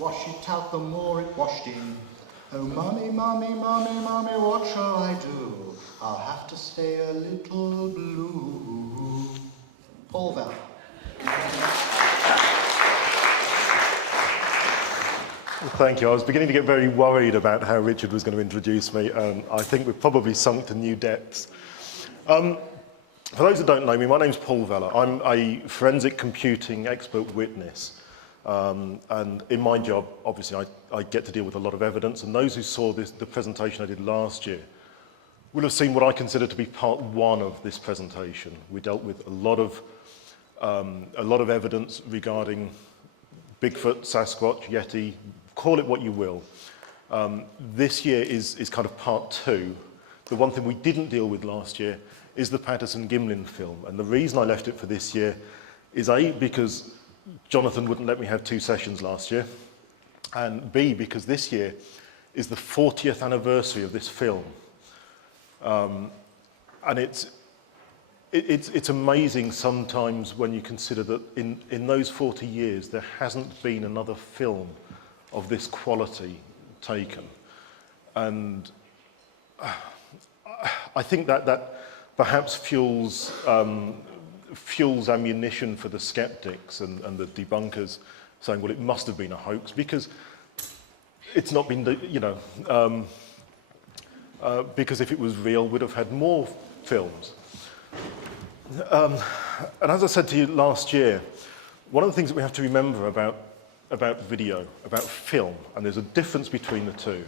Wash it out, the more it washed in. Oh, mummy, mummy, mummy, mummy, what shall I do? I'll have to stay a little blue. Paul Vella. Thank you. I was beginning to get very worried about how Richard was going to introduce me, and I think we've probably sunk to new depths. For those that don't know me, my name's Paul Vella. I'm a forensic computing expert witness. And in my job, obviously, I get to deal with a lot of evidence, and those who saw the presentation I did last year will have seen what I consider to be part one of this presentation. We dealt with a lot of evidence regarding Bigfoot, Sasquatch, Yeti, call it what you will. This year is kind of part two. The one thing we didn't deal with last year is the Patterson Gimlin film, and the reason I left it for this year is A, because Jonathan wouldn't let me have two sessions last year, and B, because this year is the 40th anniversary of this film. And it's amazing sometimes when you consider that in those 40 years there hasn't been another film of this quality taken. And I think that perhaps fuels ammunition for the skeptics and the debunkers saying, well, it must have been a hoax, because it's not been, because if it was real, we'd have had more films. And as I said to you last year, one of the things that we have to remember about video, about film, and there's a difference between the two.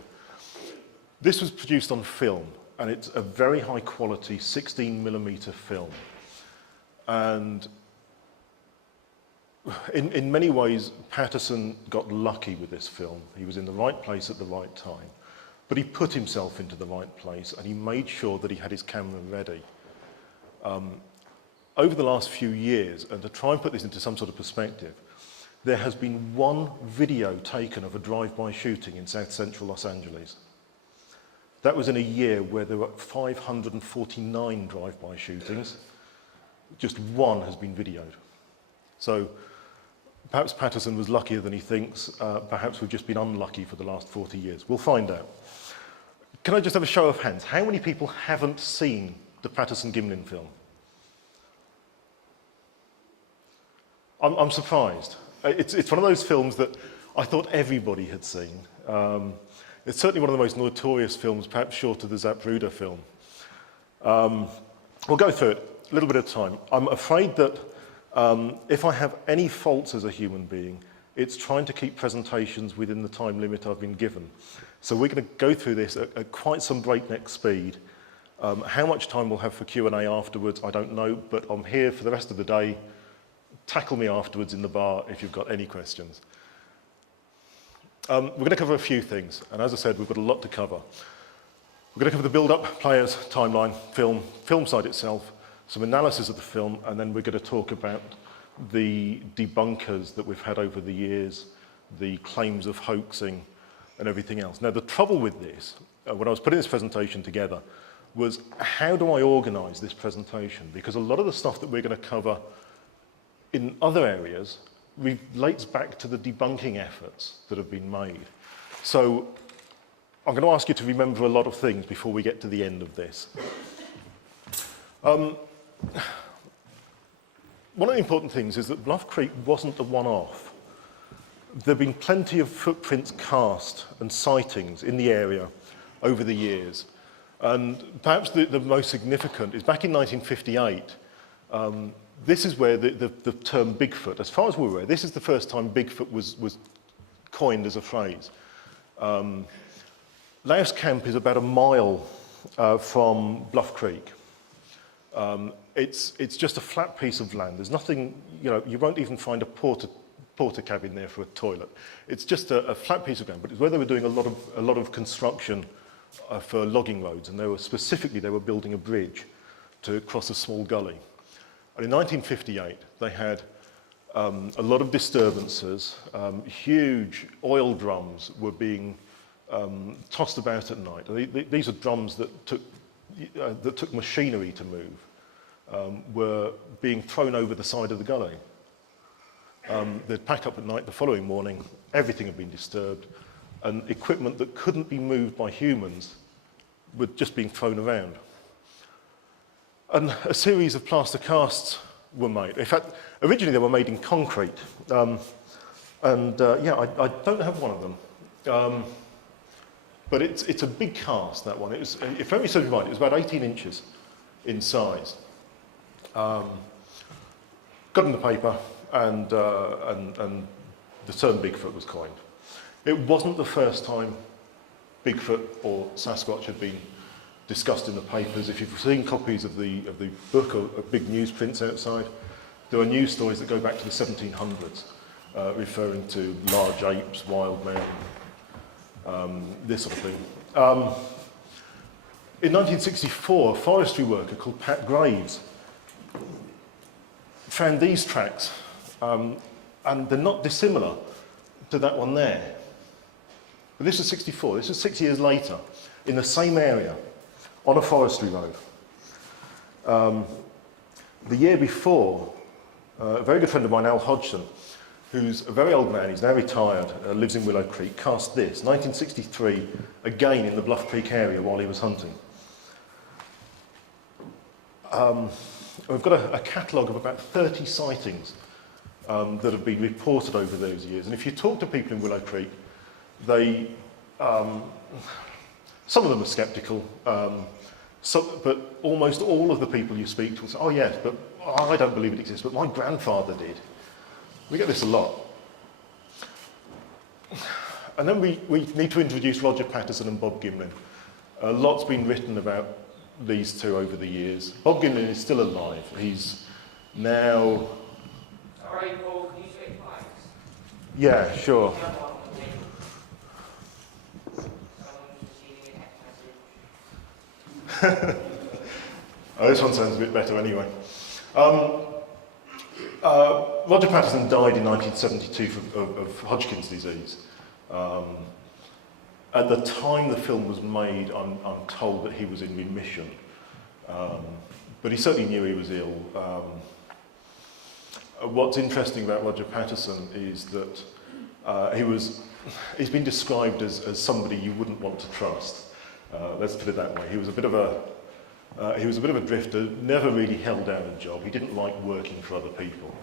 This was produced on film, and it's a very high quality 16mm film. And in many ways, Patterson got lucky with this film. He was in the right place at the right time, but he put himself into the right place, and he made sure that he had his camera ready. Over the last few years, and to try and put this into some sort of perspective, there has been one video taken of a drive-by shooting in South Central Los Angeles. That was in a year where there were 549 drive-by shootings. Just one has been videoed. So perhaps Patterson was luckier than he thinks. Perhaps we've just been unlucky for the last 40 years. We'll find out. Can I just have a show of hands? How many people haven't seen the Patterson Gimlin film? I'm surprised. It's one of those films that I thought everybody had seen. It's certainly one of the most notorious films, perhaps short of the Zapruder film. We'll go through it. A little bit of time. I'm afraid that if I have any faults as a human being, it's trying to keep presentations within the time limit I've been given. So we're going to go through this at quite some breakneck speed. How much time we'll have for Q&A afterwards, I don't know, but I'm here for the rest of the day. Tackle me afterwards in the bar if you've got any questions. We're going to cover a few things, and as I said, we've got a lot to cover. We're going to cover the build-up, players, timeline, film side itself, some analysis of the film, and then we're going to talk about the debunkers that we've had over the years, the claims of hoaxing, and everything else. Now, the trouble with this, when I was putting this presentation together, was how do I organise this presentation? Because a lot of the stuff that we're going to cover in other areas relates back to the debunking efforts that have been made. So I'm going to ask you to remember a lot of things before we get to the end of this. One of the important things is that Bluff Creek wasn't a one-off. There have been plenty of footprints cast and sightings in the area over the years. And perhaps the most significant is back in 1958. This is where the term Bigfoot, as far as we're aware, this is the first time Bigfoot was coined as a phrase. Laos Camp is about a mile from Bluff Creek. It's just a flat piece of land. There's nothing, you won't even find a porter cabin there for a toilet. It's just a flat piece of land, but it's where they were doing a lot of construction for logging roads, and they were building a bridge to cross a small gully. And in 1958, they had a lot of disturbances, huge oil drums were being tossed about at night. These are drums that took machinery to move, were being thrown over the side of the gully. They'd pack up at night. The following morning, everything had been disturbed, and equipment that couldn't be moved by humans were just being thrown around. And a series of plaster casts were made. In fact, originally they were made in concrete. I don't have one of them. But it's a big cast, that one. If memory serves me right, it was about 18 inches in size. Got in the paper, and the term Bigfoot was coined. It wasn't the first time Bigfoot or Sasquatch had been discussed in the papers. If you've seen copies of the book or big newsprints outside, there are news stories that go back to the 1700s, referring to large apes, wild men, this sort of thing. In 1964, a forestry worker called Pat Graves found these tracks, and they're not dissimilar to that one there. But this is 64, this is 6 years later, in the same area, on a forestry road. The year before, a very good friend of mine, Al Hodgson, who's a very old man, he's now retired, lives in Willow Creek, cast this, 1963, again in the Bluff Creek area while he was hunting. We've got a catalogue of about 30 sightings that have been reported over those years. And if you talk to people in Willow Creek, they, some of them are sceptical, but almost all of the people you speak to will say, oh yes, but I don't believe it exists, but my grandfather did. We get this a lot. And then we need to introduce Roger Patterson and Bob Gimlin. A lot's been written about these two over the years. Bob Gimlin is still alive. He's now... Sorry, Paul, can you switch mics? Yeah, sure. Oh, this one sounds a bit better anyway. Roger Patterson died in 1972 of Hodgkin's disease. At the time the film was made, I'm told that he was in remission. But he certainly knew he was ill. What's interesting about Roger Patterson is that he's been described as somebody you wouldn't want to trust. Let's put it that way. He was a bit of a drifter, never really held down a job. He didn't like working for other people.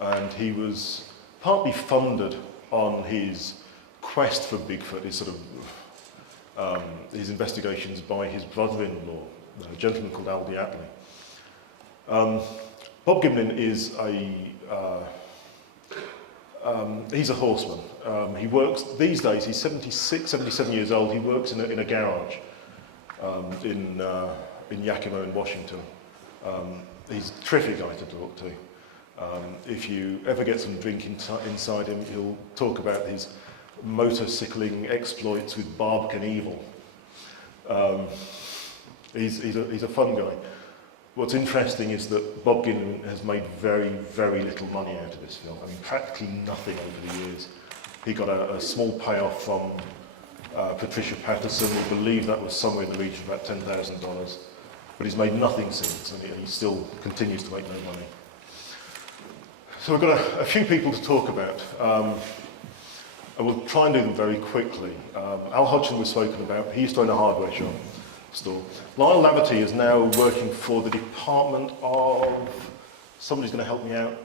And he was partly funded on his quest for Bigfoot, his investigations by his brother-in-law, a gentleman called Al Diatley. Bob Gimlin is he's a horseman. He works, these days, he's 76, 77 years old. He works in a garage in Yakima in Washington. He's a terrific guy to talk to. If you ever get some drink inside him, he'll talk about his motorcycling exploits with Barb Knievel. He's a fun guy. What's interesting is that Bob Gimlin has made very, very little money out of this film. I mean, practically nothing over the years. He got a small payoff from Patricia Patterson. We believe that was somewhere in the region of about $10,000. But he's made nothing since, and he still continues to make no money. So we've got a few people to talk about. And we'll try and do them very quickly. Al Hodgson was spoken about. He used to own a hardware store. Lyle Laverty is now working for the Department of... Somebody's going to help me out.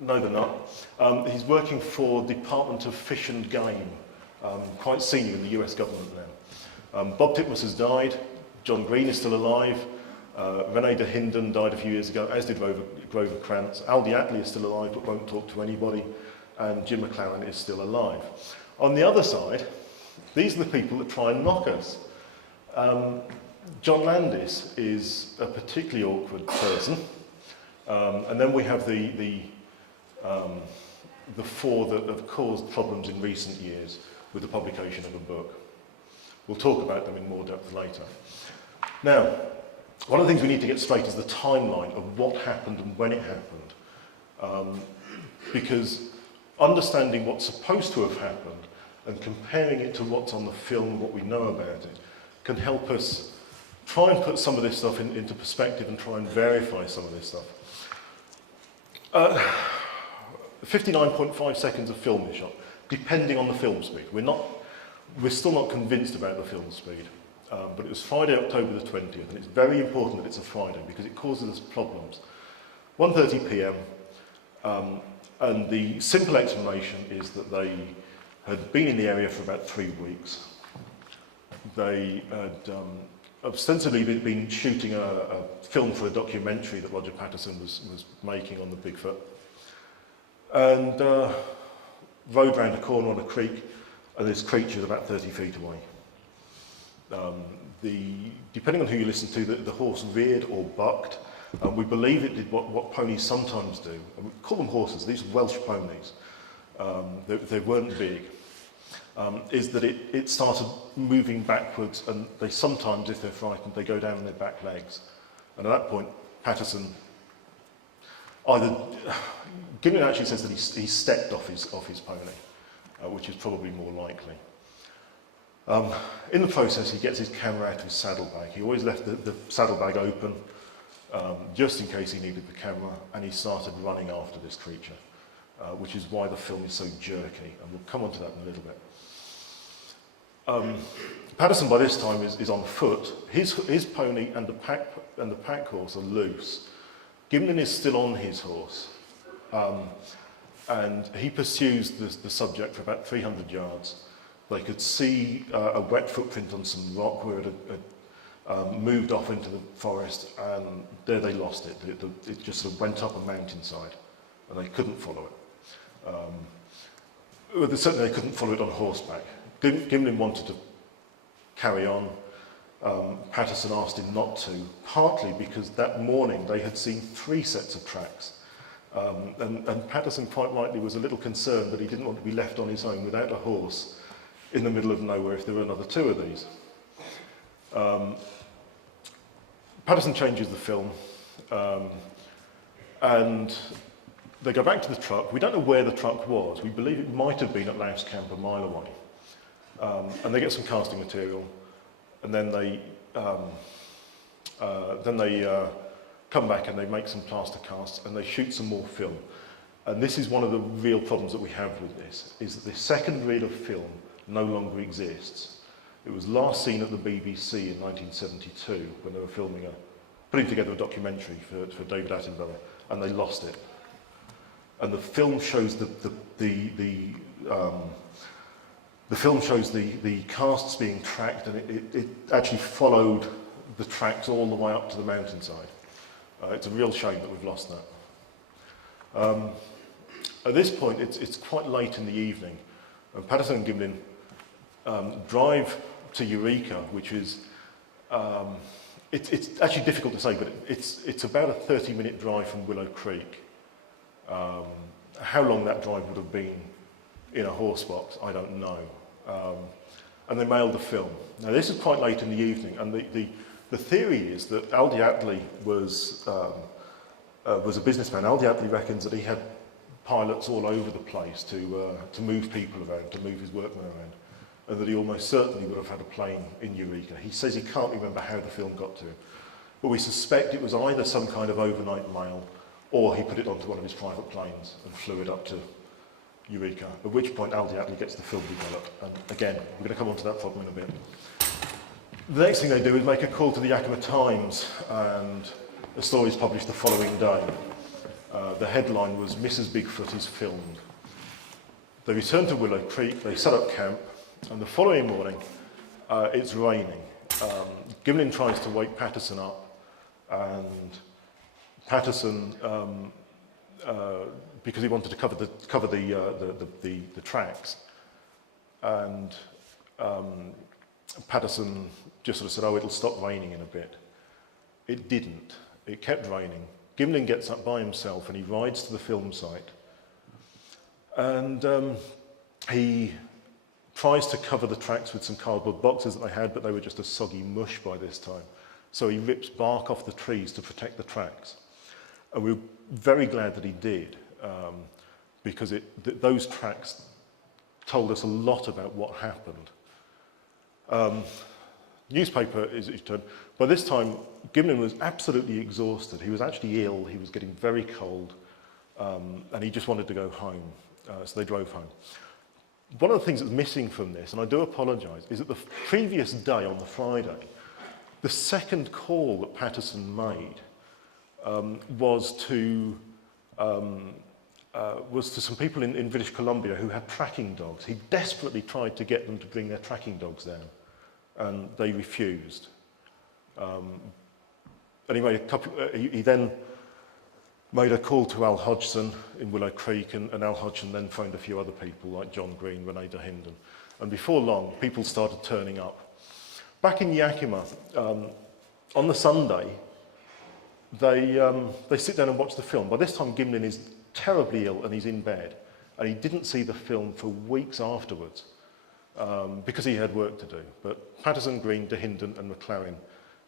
No, they're not. He's working for Department of Fish and Game, quite senior in the US government now. Bob Titmus has died. John Green is still alive. Renee de Hinden died a few years ago, as did Grover Krantz. Al Diatley is still alive but won't talk to anybody. And Jim Mclaren is still alive. On the other side, these are the people that try and mock us. John Landis is a particularly awkward person. And then we have the four that have caused problems in recent years with the publication of a book. We'll talk about them in more depth later. Now, one of the things we need to get straight is the timeline of what happened and when it happened. Because understanding what's supposed to have happened and comparing it to what's on the film, what we know about it, can help us try and put some of this stuff into perspective and try and verify some of this stuff. 59.5 seconds of film is shot, depending on the film speed. We're still not convinced about the film speed, but it was Friday, October the 20th, and it's very important that it's a Friday because it causes us problems. 1:30 p.m, and the simple explanation is that they had been in the area for about 3 weeks. They had ostensibly been shooting a film for a documentary that Roger Patterson was making on the Bigfoot, and rode round a corner on a creek, and this creature is about 30 feet away. Depending on who you listen to, the horse reared or bucked. We believe it did what ponies sometimes do. And we call them horses, these are Welsh ponies. They weren't big. Is that it started moving backwards, and they sometimes, if they're frightened, they go down on their back legs. And at that point, Patterson Gimlin actually says that he stepped off his pony, which is probably more likely. In the process, he gets his camera out of his saddlebag. He always left the saddlebag open, just in case he needed the camera, and he started running after this creature, which is why the film is so jerky, and we'll come on to that in a little bit. Patterson by this time is on foot. His pony and the pack horse are loose. Gimlin is still on his horse, and he pursues the subject for about 300 yards. They could see a wet footprint on some rock where it had moved off into the forest, and there they lost it. It just sort of went up a mountainside, and they couldn't follow it. Certainly they couldn't follow it on horseback. Gimlin wanted to carry on. Patterson asked him not to, partly because that morning they had seen 3 sets of tracks. And Patterson quite rightly was a little concerned that he didn't want to be left on his own without a horse in the middle of nowhere if there were another 2 of these. Patterson changes the film, and they go back to the truck. We don't know where the truck was. We believe it might have been at Louse Camp, a mile away. And they get some casting material, and then they come back and they make some plaster casts and they shoot some more film. And this is one of the real problems that we have with this, is that the second reel of film no longer exists. It was last seen at the BBC in 1972 when they were putting together a documentary for David Attenborough, and they lost it. And the film shows the film shows the casts being tracked, and it actually followed the tracks all the way up to the mountainside. It's a real shame that we've lost that. At this point, it's quite late in the evening, and Patterson and Gimlin drive to Eureka, which is it's actually difficult to say, but it's about a 30-minute drive from Willow Creek. How long that drive would have been in a horse box, I don't know. And they mailed the film. Now this is quite late in the evening, and the theory is that Aldi Atley was a businessman. Aldi Atley reckons that he had pilots all over the place to move people around, to move his workmen around, and that he almost certainly would have had a plane in Eureka. He says he can't remember how the film got to him, but we suspect it was either some kind of overnight mail, or he put it onto one of his private planes and flew it up to Eureka, at which point Aldi Atley gets the film developed. And again, we're going to come on to that problem in a bit. The next thing they do is make a call to the Yakima Times, and the story is published the following day. The headline was, "Mrs. Bigfoot is filmed." They return to Willow Creek, they set up camp, and the following morning, it's raining. Gimlin tries to wake Patterson up, and Patterson, because he wanted to cover the tracks, and Patterson just sort of said, "Oh, it'll stop raining in a bit." It didn't. It kept raining. Gimlin gets up by himself and he rides to the film site, and he tries to cover the tracks with some cardboard boxes that they had, but they were just a soggy mush by this time. So he rips bark off the trees to protect the tracks. And we're very glad that he did, because those tracks told us a lot about what happened. Newspaper is his turn. By this time, Gimlin was absolutely exhausted. He was actually ill, he was getting very cold, and he just wanted to go home. So they drove home. One of the things that's missing from this, and I do apologise, is that the previous day, on the Friday, the second call that Patterson made was to some people in British Columbia who had tracking dogs. He desperately tried to get them to bring their tracking dogs down, and they refused. And he then made a call to Al Hodgson in Willow Creek, and Al Hodgson then phoned a few other people like John Green, Renee DeHinden. And before long, people started turning up. Back in Yakima, on the Sunday, they sit down and watch the film. By this time, Gimlin is terribly ill and he's in bed. And he didn't see the film for weeks afterwards because he had work to do. But Patterson, Green, DeHinden and Mclaren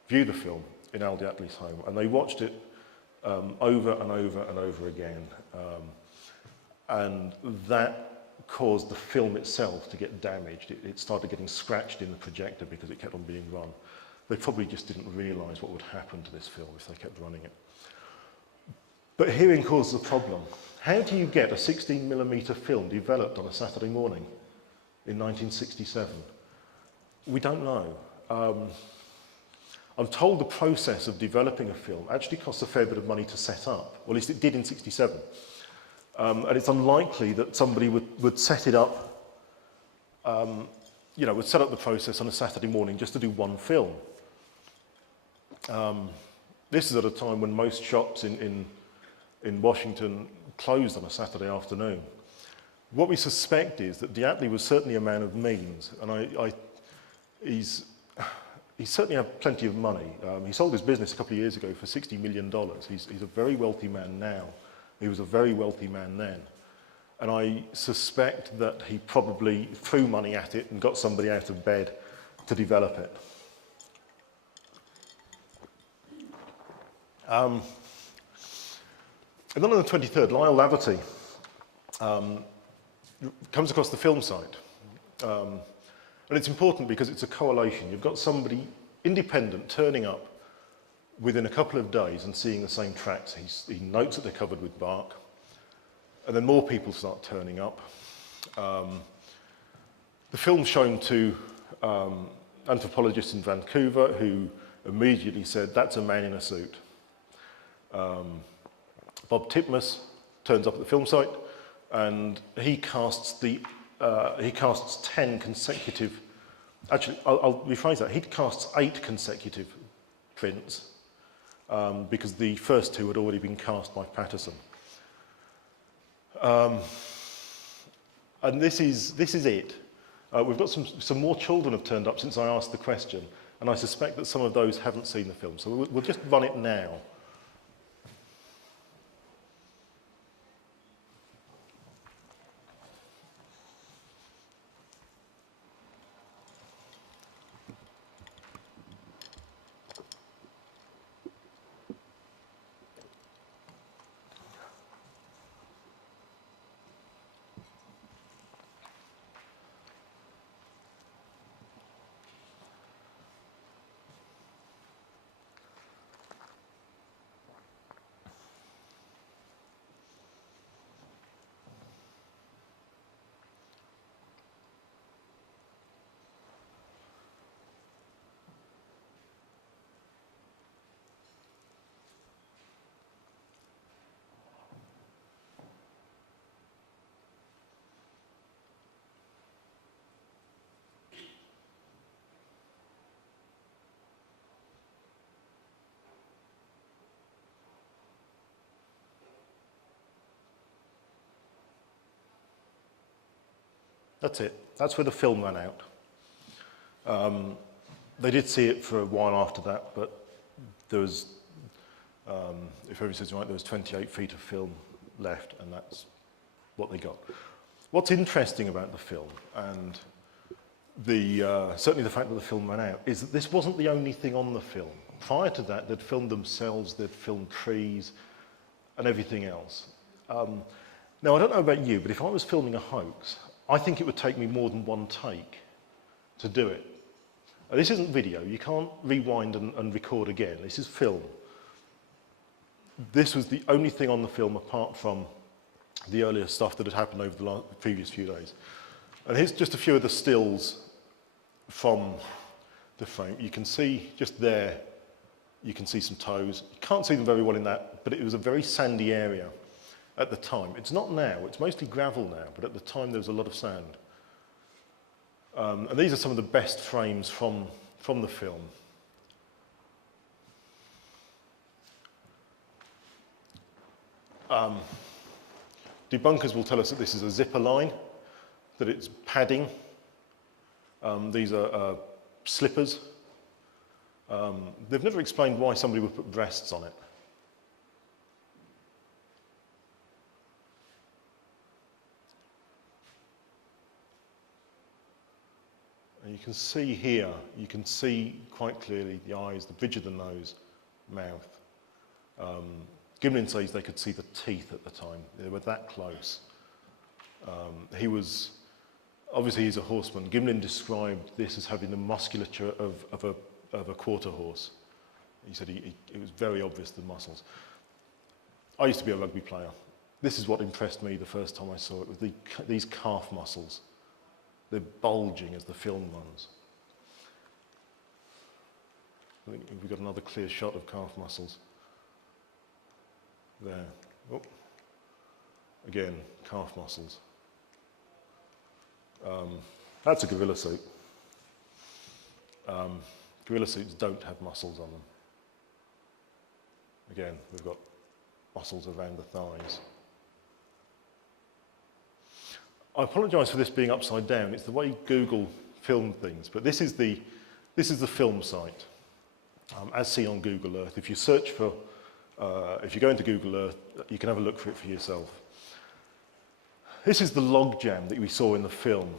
viewed the film in Al Diatley's home, and they watched it over and over and over again. And that caused the film itself to get damaged. It started getting scratched in the projector because it kept on being run. They probably just didn't realise what would happen to this film if they kept running it. But herein causes a problem. How do you get a 16mm film developed on a Saturday morning in 1967? We don't know. I'm told the process of developing a film actually costs a fair bit of money to set up, or at least it did in '67. And it's unlikely that somebody would set it up, would set up the process on a Saturday morning just to do one film. This is at a time when most shops in Washington closed on a Saturday afternoon. What we suspect is that Diatley was certainly a man of means, and he certainly had plenty of money. He sold his business a couple of years ago for $60 million. He's a very wealthy man now. He was a very wealthy man then. And I suspect that he probably threw money at it and got somebody out of bed to develop it. And then on the 23rd, Lyle Laverty comes across the film site. And it's important because it's a correlation. You've got somebody independent turning up within a couple of days and seeing the same tracks. He notes that they're covered with bark. And then more people start turning up. The film's shown to anthropologists in Vancouver who immediately said, that's a man in a suit. Bob Titmus turns up at the film site and he casts 10 consecutive, actually, I'll rephrase that, he casts 8 consecutive prints because the first 2 had already been cast by Patterson. And this is it. We've got some more children have turned up since I asked the question, and I suspect that some of those haven't seen the film, so we'll just run it now. That's it. That's where the film ran out. They did see it for a while after that, but there was, if everybody says right, there was 28 feet of film left, and that's what they got. What's interesting about the film, and certainly the fact that the film ran out, is that this wasn't the only thing on the film. Prior to that, they'd filmed themselves, they'd filmed trees, and everything else. Now, I don't know about you, but if I was filming a hoax, I think it would take me more than one take to do it. Now, this isn't video. You can't rewind and record again. This is film. This was the only thing on the film apart from the earlier stuff that had happened over the previous few days. And here's just a few of the stills from the frame. You can see just there, you can see some toes. You can't see them very well in that, but it was a very sandy area at the time. It's not now, it's mostly gravel now, but at the time there was a lot of sand. And these are some of the best frames from the film. Debunkers will tell us that this is a zipper line, that it's padding. These are slippers. They've never explained why somebody would put breasts on it. And you can see here, you can see quite clearly the eyes, the bridge of the nose, mouth. Gimlin says they could see the teeth at the time. They were that close. Obviously he's a horseman. Gimlin described this as having the musculature of a quarter horse. He said it was very obvious, the muscles. I used to be a rugby player. This is what impressed me the first time I saw it, was these calf muscles. They're bulging as the film runs. I think we've got another clear shot of calf muscles. There. Oh. Again, calf muscles. That's a gorilla suit. Gorilla suits don't have muscles on them. Again, we've got muscles around the thighs. I apologise for this being upside down. It's the way Google filmed things, but this is the film site, as seen on Google Earth. If you search for, if you go into Google Earth, you can have a look for it for yourself. This is the log jam that we saw in the film.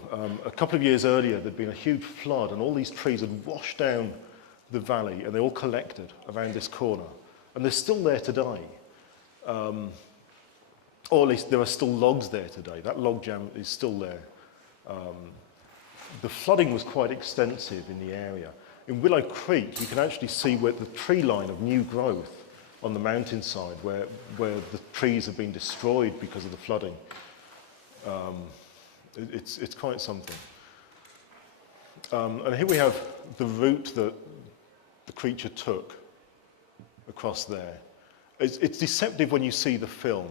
A couple of years earlier, there'd been a huge flood, and all these trees had washed down the valley, and they all collected around this corner. And they're still there today. Or at least there are still logs there today. That log jam is still there. The flooding was quite extensive in the area. In Willow Creek, you can actually see where the tree line of new growth on the mountainside, where the trees have been destroyed because of the flooding. It's quite something. And here we have the route that the creature took across there. It's deceptive when you see the film,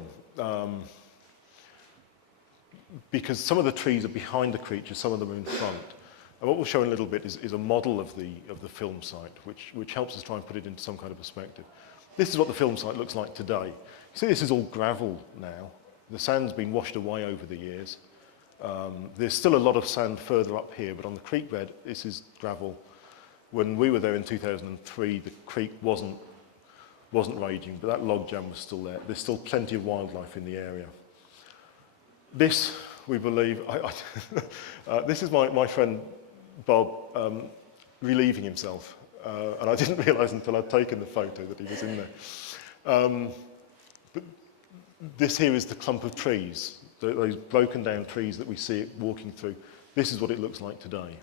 because some of the trees are behind the creature, some of them are in front. And what we'll show in a little bit is a model of the film site, which helps us try and put it into some kind of perspective. This is what the film site looks like today. You see, this is all gravel now. The sand's been washed away over the years. There's still a lot of sand further up here, but on the creek bed, this is gravel. When we were there in 2003, the creek wasn't raging, but that log jam was still there. There's still plenty of wildlife in the area. This, we believe, this is my friend Bob relieving himself, and I didn't realise until I'd taken the photo that he was in there. But this here is the clump of trees, those broken down trees that we see it walking through. This is what it looks like today.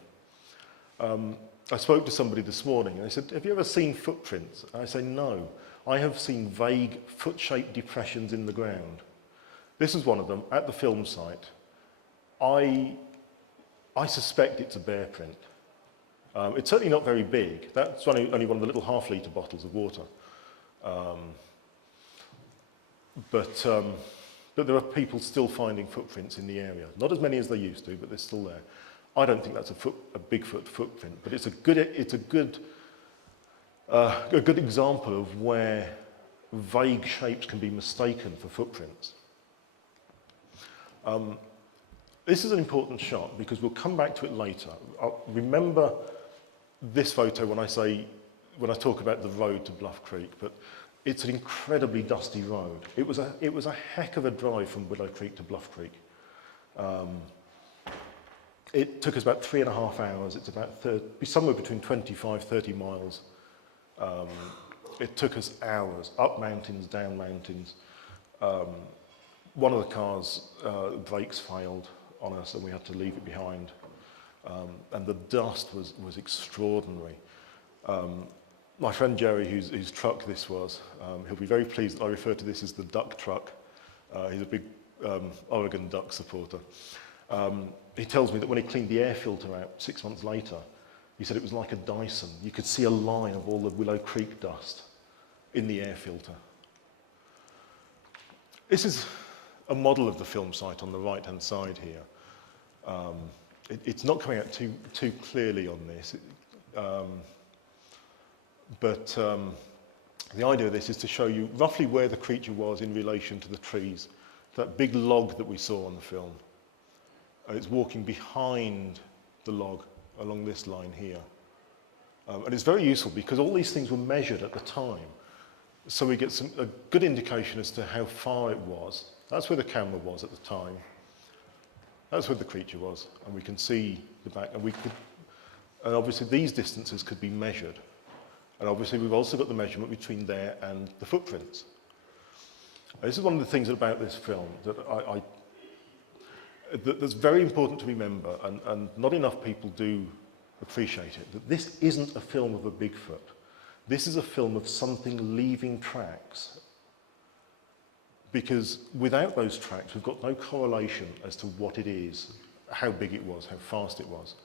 I spoke to somebody this morning and they said, have you ever seen footprints? I say, no. I have seen vague foot-shaped depressions in the ground. This is one of them at the film site. I suspect it's a bear print. It's certainly not very big. That's only one of the little half-litre bottles of water. But there are people still finding footprints in the area. Not as many as they used to, but they're still there. I don't think that's a Bigfoot footprint, but it's a good example of where vague shapes can be mistaken for footprints. This is an important shot because we'll come back to it later. Remember this photo when I talk about the road to Bluff Creek, but it's an incredibly dusty road. It was a heck of a drive from Willow Creek to Bluff Creek. It took us about 3.5 hours. It's about somewhere between 25, 30 miles. It took us hours, up mountains, down mountains. one of the cars, brakes failed on us and we had to leave it behind. And the dust was extraordinary. My friend Jerry, whose truck this was, he'll be very pleased that I refer to this as the duck truck. He's a big Oregon Duck supporter. He tells me that when he cleaned the air filter out 6 months later, he said it was like a Dyson. You could see a line of all the Willow Creek dust in the air filter. This is a model of the film site on the right-hand side here. It's not coming out too clearly on this, but the idea of this is to show you roughly where the creature was in relation to the trees. That big log that we saw on the film. It's walking behind the log along this line here. And it's very useful because all these things were measured at the time. So we get a good indication as to how far it was. That's where the camera was at the time. That's where the creature was. And we can see the back. And obviously these distances could be measured. And obviously we've also got the measurement between there and the footprints. This is one of the things about this film that that's very important to remember, and not enough people do appreciate it, that this isn't a film of a Bigfoot. This is a film of something leaving tracks. Because without those tracks, we've got no correlation as to what it is, how big it was, how fast it was.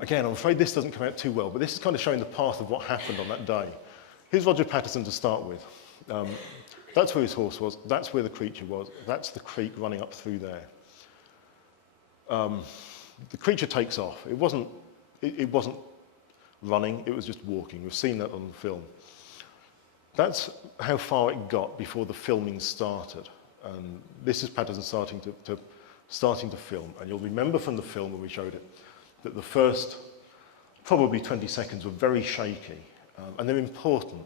Again, I'm afraid this doesn't come out too well, but this is kind of showing the path of what happened on that day. Here's Roger Patterson to start with. That's where his horse was, that's where the creature was, that's the creek running up through there. The creature takes off. It wasn't running, it was just walking. We've seen that on the film. That's how far it got before the filming started. And this is Patterson starting to film. And you'll remember from the film when we showed it, that the first probably 20 seconds were very shaky. And they're important.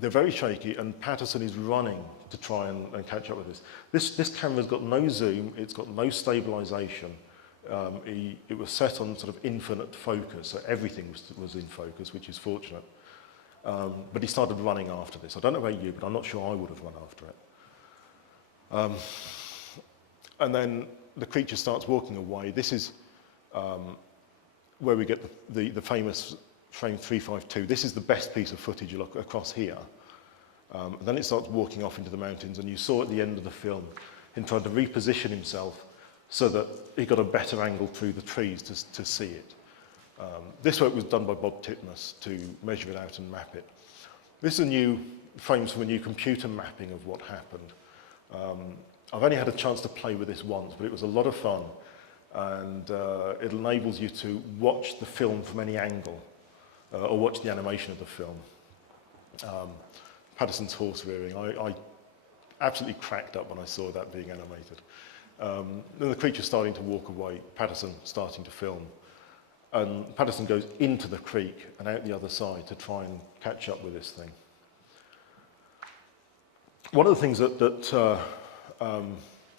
They're very shaky, and Patterson is running to try and catch up with this. This camera's got no zoom, it's got no stabilization. It was set on sort of infinite focus, so everything was in focus, which is fortunate. But he started running after this. I don't know about you, but I'm not sure I would have run after it. And then the creature starts walking away. This is where we get the famous frame 352. This is the best piece of footage you look across here. Then it starts walking off into the mountains, and you saw at the end of the film him trying to reposition himself so that he got a better angle through the trees to see it. This work was done by Bob Titmus to measure it out and map it. This is frames from a new computer mapping of what happened. I've only had a chance to play with this once, but it was a lot of fun, and it enables you to watch the film from any angle. Or watch the animation of the film. Patterson's horse rearing. I absolutely cracked up when I saw that being animated. Then the creature starting to walk away, Patterson starting to film. And Patterson goes into the creek and out the other side to try and catch up with this thing. One of the things that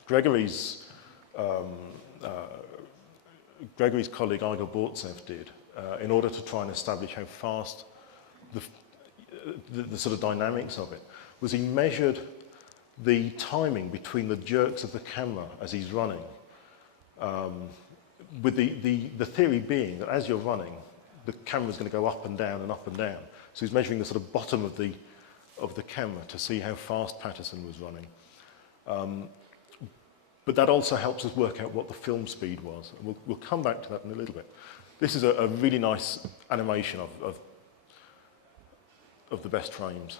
Gregory's colleague Igor Bortsev did in order to try and establish how fast the sort of dynamics of it, was he measured the timing between the jerks of the camera as he's running, with the theory being that as you're running, the camera's going to go up and down and up and down. So he's measuring the sort of bottom of the camera to see how fast Patterson was running. But that also helps us work out what the film speed was. And we'll come back to that in a little bit. This is a really nice animation of the best frames.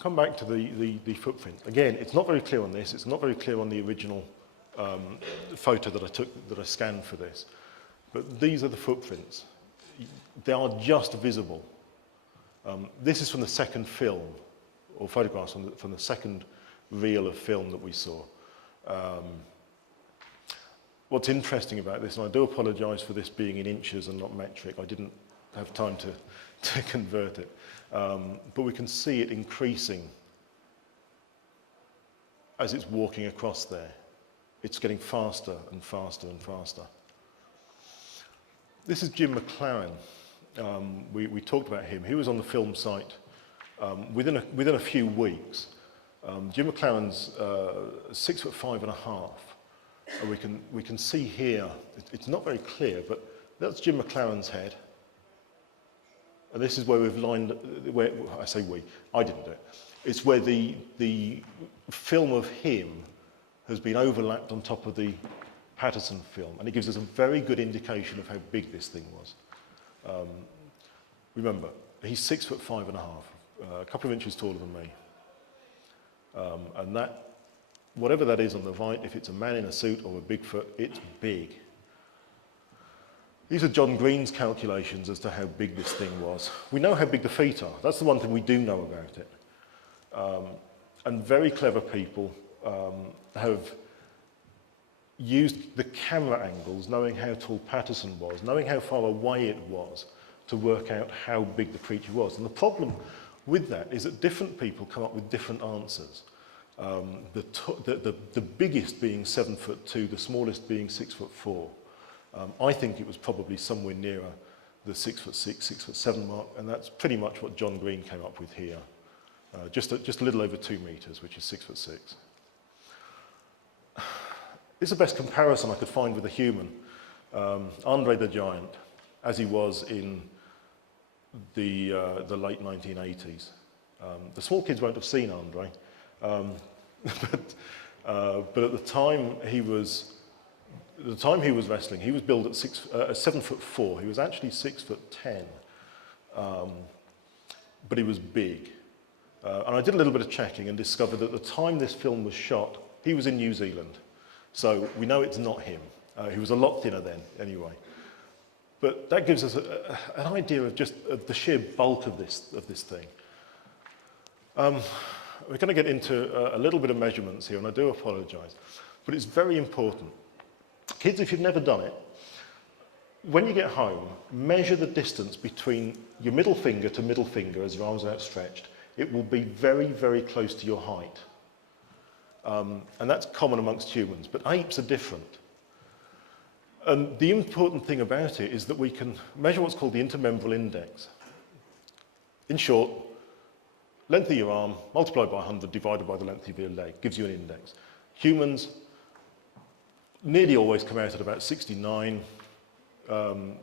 Come back to the footprint. Again, it's not very clear on this. It's not very clear on the original photo that I scanned for this. But these are the footprints. They are just visible. This is from the second film, or photographs from the second reel of film that we saw. What's interesting about this, and I do apologise for this being in inches and not metric, I didn't have time to convert it, but we can see it increasing as it's walking across there. It's getting faster and faster and faster. This is Jim Mclaren. We talked about him. He was on the film site within a few weeks. Jim McLaren's 6'5.5", and we can see here. It's not very clear, but that's Jim McLaren's head, and this is where we've lined. Where I say we, I didn't do it. It's where the film of him has been overlapped on top of the Patterson film, and it gives us a very good indication of how big this thing was. Remember, he's 6'5.5", a couple of inches taller than me. And that, whatever that is on the right, if it's a man in a suit or a Bigfoot, it's big. These are John Green's calculations as to how big this thing was. We know how big the feet are. That's the one thing we do know about it. And very clever people have used the camera angles, knowing how tall Patterson was, knowing how far away it was, to work out how big the creature was. And the problem with that is that different people come up with different answers. The biggest being 7'2", the smallest being 6'4". I think it was probably somewhere nearer the 6'6", 6'7" mark, and that's pretty much what John Green came up with here. Just a little over 2 meters, which is 6'6". This is the best comparison I could find with a human. Andre the Giant, as he was in the late 1980s. The small kids won't have seen Andre, but at the time he was wrestling, he was billed at 7'4". He was actually 6'10", but he was big. And I did a little bit of checking and discovered that at the time this film was shot, he was in New Zealand. So we know it's not him. He was a lot thinner then, anyway. But that gives us an idea of just the sheer bulk of this thing. We're going to get into a little bit of measurements here, and I do apologise, but it's very important. Kids, if you've never done it, when you get home, measure the distance between your middle finger to middle finger as your arms are outstretched. It will be very, very close to your height. And that's common amongst humans, but apes are different. And the important thing about it is that we can measure what's called the intermembral index. In short, length of your arm multiplied by 100 divided by the length of your leg gives you an index. Humans nearly always come out at about 69, between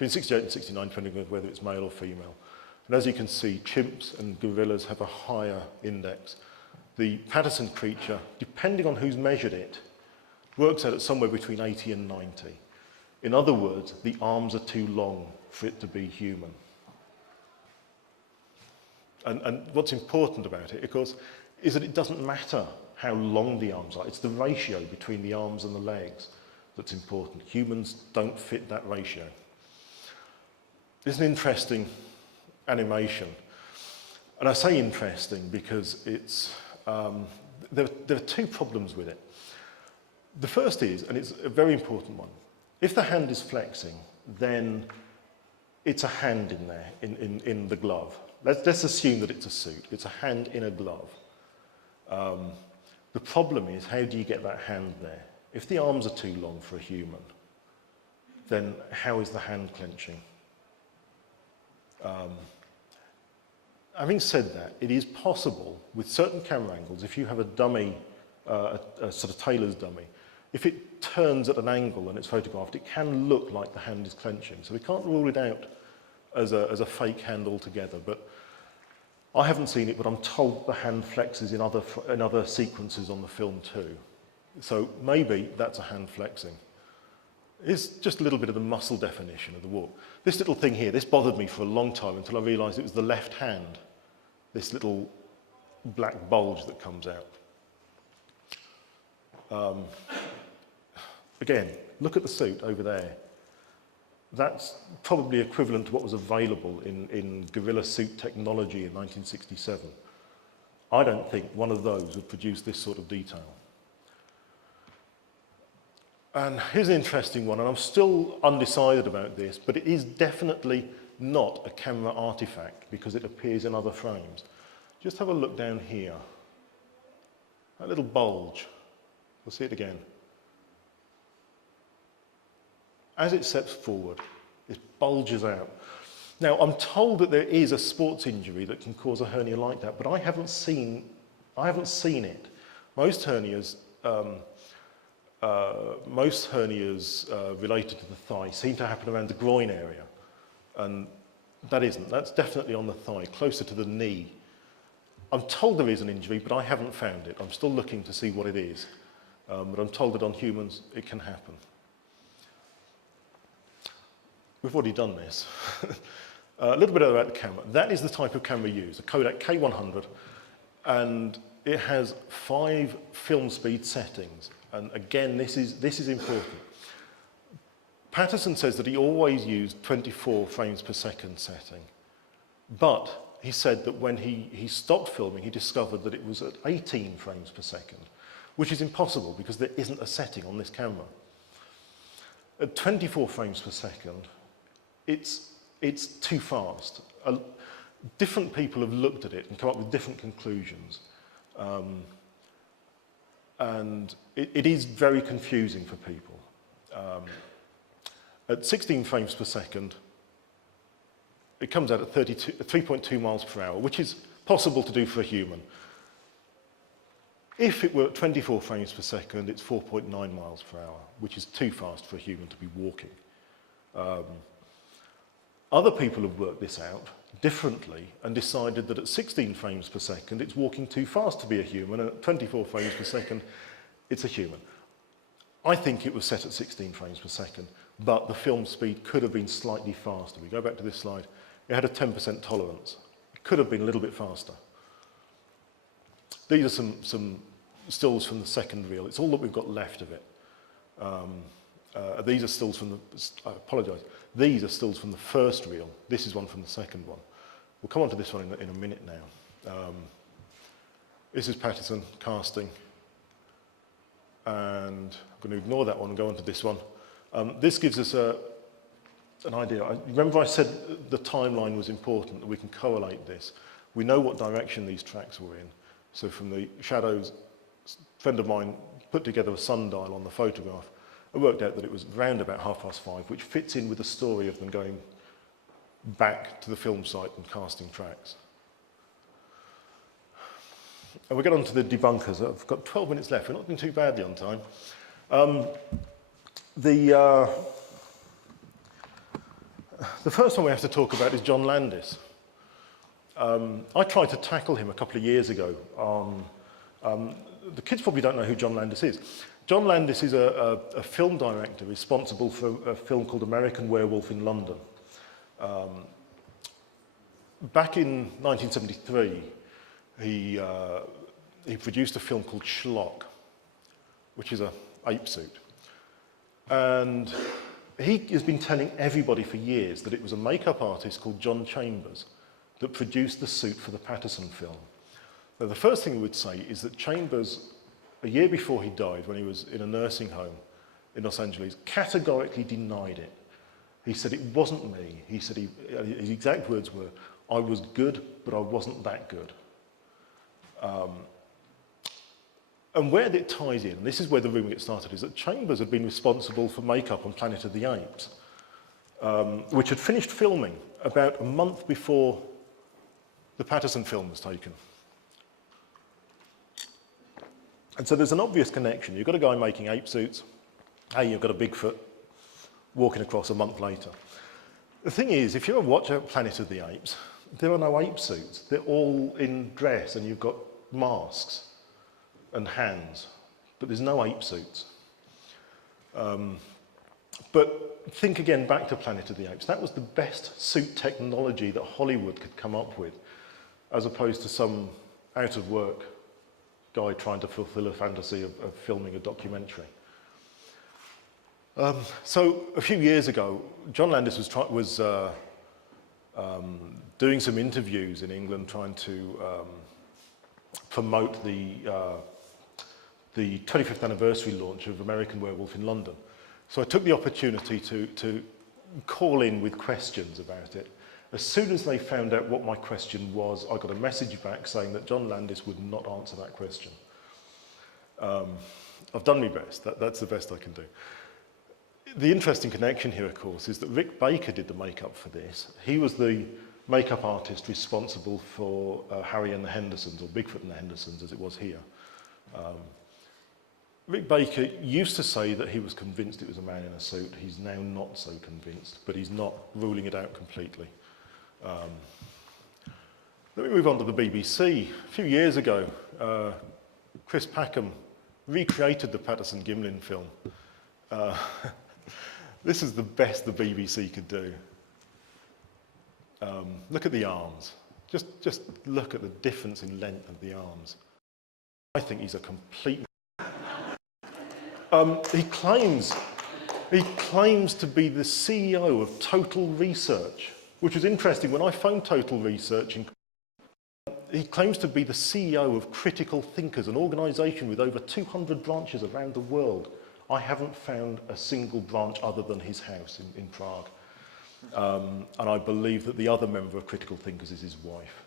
68 and 69, depending on whether it's male or female. And as you can see, chimps and gorillas have a higher index. The Patterson creature, depending on who's measured it, works out at somewhere between 80 and 90. In other words, the arms are too long for it to be human. And what's important about it, of course, is that it doesn't matter how long the arms are. It's the ratio between the arms and the legs that's important. Humans don't fit that ratio. It's an interesting animation. And I say interesting because it's, there are two problems with it. The first is, and it's a very important one, if the hand is flexing, then it's a hand in there, in the glove. Let's assume that it's a suit. It's a hand in a glove. The problem is, how do you get that hand there? If the arms are too long for a human, then how is the hand clenching? Having said that, it is possible with certain camera angles, if you have a dummy, a sort of tailor's dummy, if it turns at an angle and it's photographed, it can look like the hand is clenching. So we can't rule it out as a fake hand altogether. But I haven't seen it, but I'm told the hand flexes in other sequences on the film too. So maybe that's a hand flexing. It's just a little bit of the muscle definition of the walk. This little thing here, this bothered me for a long time until I realised it was the left hand, this little black bulge that comes out. Again, look at the suit over there. That's probably equivalent to what was available in gorilla suit technology in 1967. I don't think one of those would produce this sort of detail. And here's an interesting one, and I'm still undecided about this, but it is definitely not a camera artifact because it appears in other frames. Just have a look down here. That little bulge. We'll see it again. As it steps forward, it bulges out. Now, I'm told that there is a sports injury that can cause a hernia like that, but I haven't seen it. Most hernias related to the thigh seem to happen around the groin area, and that isn't. That's definitely on the thigh, closer to the knee. I'm told there is an injury, but I haven't found it. I'm still looking to see what it is, but I'm told that on humans it can happen. We've already done this. A little bit about the camera. That is the type of camera used, a Kodak K100, and it has 5 film speed settings. And again, this is important. Patterson says that he always used 24 frames per second setting, but he said that when he stopped filming, he discovered that it was at 18 frames per second, which is impossible because there isn't a setting on this camera. At 24 frames per second, it's too fast. Different people have looked at it and come up with different conclusions. And it is very confusing for people. At 16 frames per second, it comes out at 3.2 miles per hour, which is possible to do for a human. If it were at 24 frames per second, it's 4.9 miles per hour, which is too fast for a human to be walking. Other people have worked this out differently and decided that at 16 frames per second, it's walking too fast to be a human, and at 24 frames per second, it's a human. I think it was set at 16 frames per second, but the film speed could have been slightly faster. We go back to this slide. It had a 10% tolerance. It could have been a little bit faster. These are some stills from the second reel. It's all that we've got left of it. These are stills from the, I apologise, these are stills from the first reel. This is one from the second one. We'll come on to this one in a minute now. This is Patterson Casting. And I'm going to ignore that one and go on to this one. This gives us an idea. Remember I said the timeline was important, that we can correlate this. We know what direction these tracks were in. So from the shadows, a friend of mine put together a sundial on the photograph. I worked out that it was round about 5:30, which fits in with the story of them going back to the film site and casting tracks. And we'll get on to the debunkers. I've got 12 minutes left. We're not doing too badly on time. The first one we have to talk about is John Landis. I tried to tackle him a couple of years ago. The kids probably don't know who John Landis is. John Landis is a film director responsible for a film called American Werewolf in London. Back in 1973, he produced a film called Schlock, which is an ape suit. And he has been telling everybody for years that it was a makeup artist called John Chambers that produced the suit for the Patterson film. Now, the first thing we would say is that Chambers, a year before he died, when he was in a nursing home in Los Angeles, categorically denied it. He said, it wasn't me. He said, his exact words were, I was good, but I wasn't that good. And where it ties in, and this is where the rumour gets started, is that Chambers had been responsible for makeup on Planet of the Apes, which had finished filming about a month before the Patterson film was taken. And so there's an obvious connection. You've got a guy making ape suits. Hey, you've got a Bigfoot walking across a month later. The thing is, if you ever watch Planet of the Apes, there are no ape suits. They're all in dress, and you've got masks and hands, but there's no ape suits. But think again back to Planet of the Apes. That was the best suit technology that Hollywood could come up with, as opposed to some out-of-work guy trying to fulfill a fantasy of filming a documentary. So a few years ago, John Landis was doing some interviews in England, trying to promote the 25th anniversary launch of American Werewolf in London. So I took the opportunity to call in with questions about it. As soon as they found out what my question was, I got a message back saying that John Landis would not answer that question. I've done my best. That's the best I can do. The interesting connection here, of course, is that Rick Baker did the makeup for this. He was the makeup artist responsible for Harry and the Hendersons, or Bigfoot and the Hendersons, as it was here. Rick Baker used to say that he was convinced it was a man in a suit. He's now not so convinced, but he's not ruling it out completely. Let me move on to the BBC. A few years ago, Chris Packham recreated the Patterson Gimlin film. This is the best the BBC could do. Look at the arms. Just look at the difference in length of the arms. I think he's a complete... he claims to be the CEO of Total Research, which was interesting. When I phoned Total Research, he claims to be the CEO of Critical Thinkers, an organisation with over 200 branches around the world. I haven't found a single branch other than his house in Prague. And I believe that the other member of Critical Thinkers is his wife,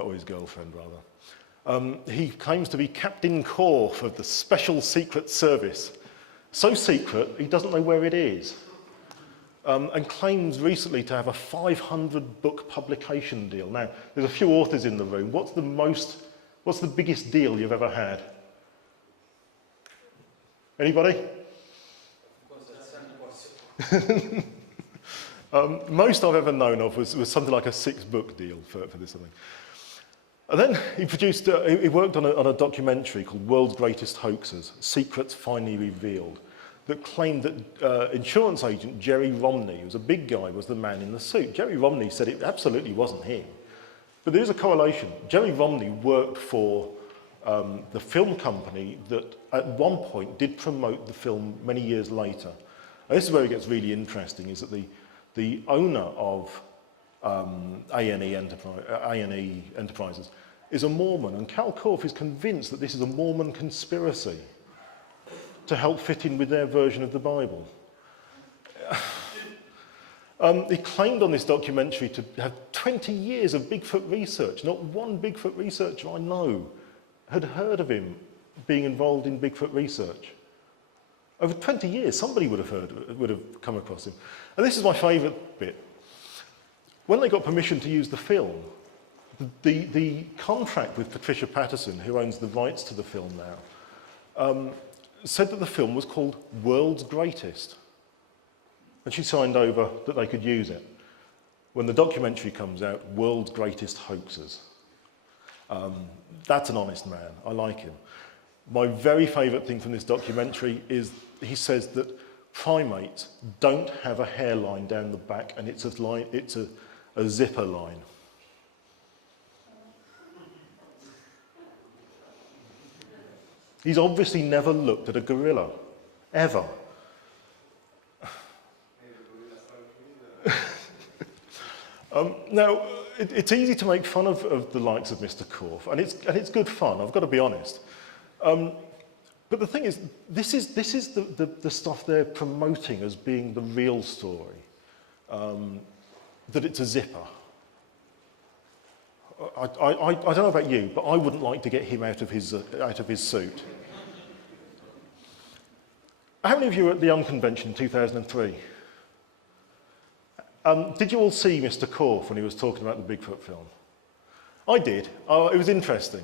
or his girlfriend, rather. He claims to be Captain Korf of the Special Secret Service. So secret, he doesn't know where it is. And claims recently to have a 500-book publication deal. Now, there's a few authors in the room. What's the biggest deal you've ever had? Anybody? Most I've ever known of was something like a 6-book deal for this thing. And then he produced, he worked on a documentary called World's Greatest Hoaxes, Secrets Finally Revealed, that claimed that insurance agent Jerry Romney, who was a big guy, was the man in the suit. Jerry Romney said it absolutely wasn't him. But there is a correlation. Jerry Romney worked for the film company that at one point did promote the film many years later. And this is where it gets really interesting, is that the owner of A&E Enterprises is a Mormon, and Cal Korff is convinced that this is a Mormon conspiracy to help fit in with their version of the Bible. He claimed on this documentary to have 20 years of Bigfoot research. Not one Bigfoot researcher I know had heard of him being involved in Bigfoot research. Over 20 years, somebody would have come across him. And this is my favourite bit. When they got permission to use the film, the contract with Patricia Patterson, who owns the rights to the film now, said that the film was called World's Greatest. And she signed over that they could use it. When the documentary comes out, World's Greatest Hoaxes. That's an honest man. I like him. My very favourite thing from this documentary is he says that primates don't have a hairline down the back, and it's a zipper line. He's obviously never looked at a gorilla, ever. Now, it's easy to make fun of the likes of Mr. Korff, and it's good fun, I've got to be honest. But the thing is, this is the stuff they're promoting as being the real story, that it's a zipper. I don't know about you, but I wouldn't like to get him out of his suit. How many of you were at the Unconvention in 2003? Did you all see Mr. Korff when he was talking about the Bigfoot film? I did. It was interesting.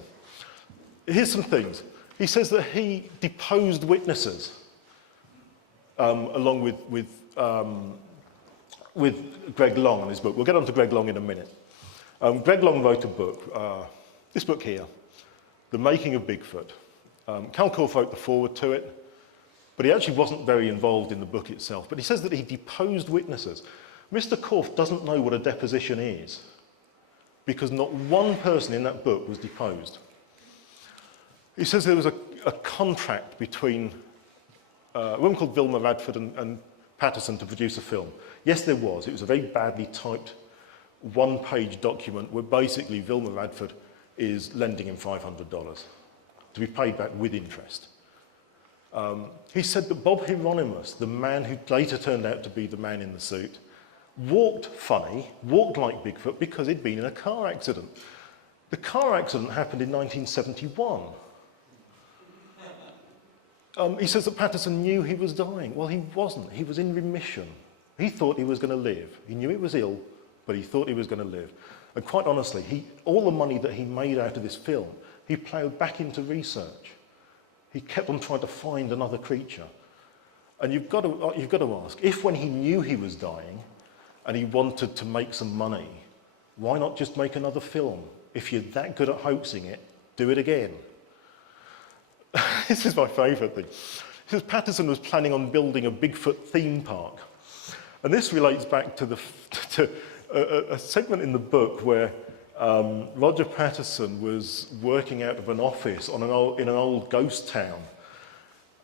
Here's some things. He says that he deposed witnesses along with Greg Long in his book. We'll get on to Greg Long in a minute. Greg Long wrote a book, this book here, The Making of Bigfoot. Cal Korff wrote the foreword to it, but he actually wasn't very involved in the book itself. But he says that he deposed witnesses. Mr. Korff doesn't know what a deposition is, because not one person in that book was deposed. He says there was a contract between a woman called Vilma Radford and Patterson to produce a film. Yes, there was. It was a very badly typed one-page document where basically Vilma Radford is lending him $500 to be paid back with interest. He said that Bob Hieronymus, the man who later turned out to be the man in the suit, walked funny, walked like Bigfoot because he'd been in a car accident. The car accident happened in 1971. He says that Patterson knew he was dying. Well, he wasn't. He was in remission. He thought he was going to live. He knew he was ill, but he thought he was going to live. And quite honestly, all the money that he made out of this film, he ploughed back into research. He kept on trying to find another creature. And you've got to ask, if when he knew he was dying and he wanted to make some money, why not just make another film? If you're that good at hoaxing it, do it again. This is my favourite thing. Because Patterson was planning on building a Bigfoot theme park. And this relates back to a segment in the book where Roger Patterson was working out of an office in an old ghost town.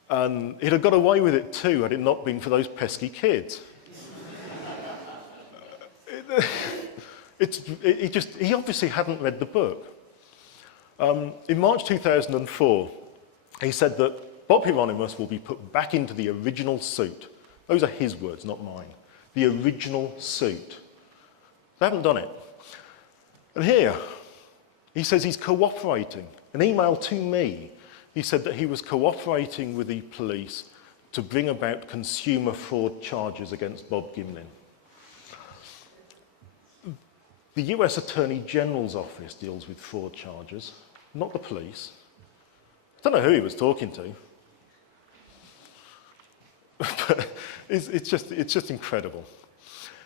And he'd have got away with it too had it not been for those pesky kids. He obviously hadn't read the book. In March 2004, he said that Bob Hieronymus will be put back into the original suit. Those are his words, not mine. The original suit. They haven't done it. And here, he says he's cooperating. An email to me, he said that he was cooperating with the police to bring about consumer fraud charges against Bob Gimlin. The US Attorney General's office deals with fraud charges, not the police. I don't know who he was talking to. But it's just incredible.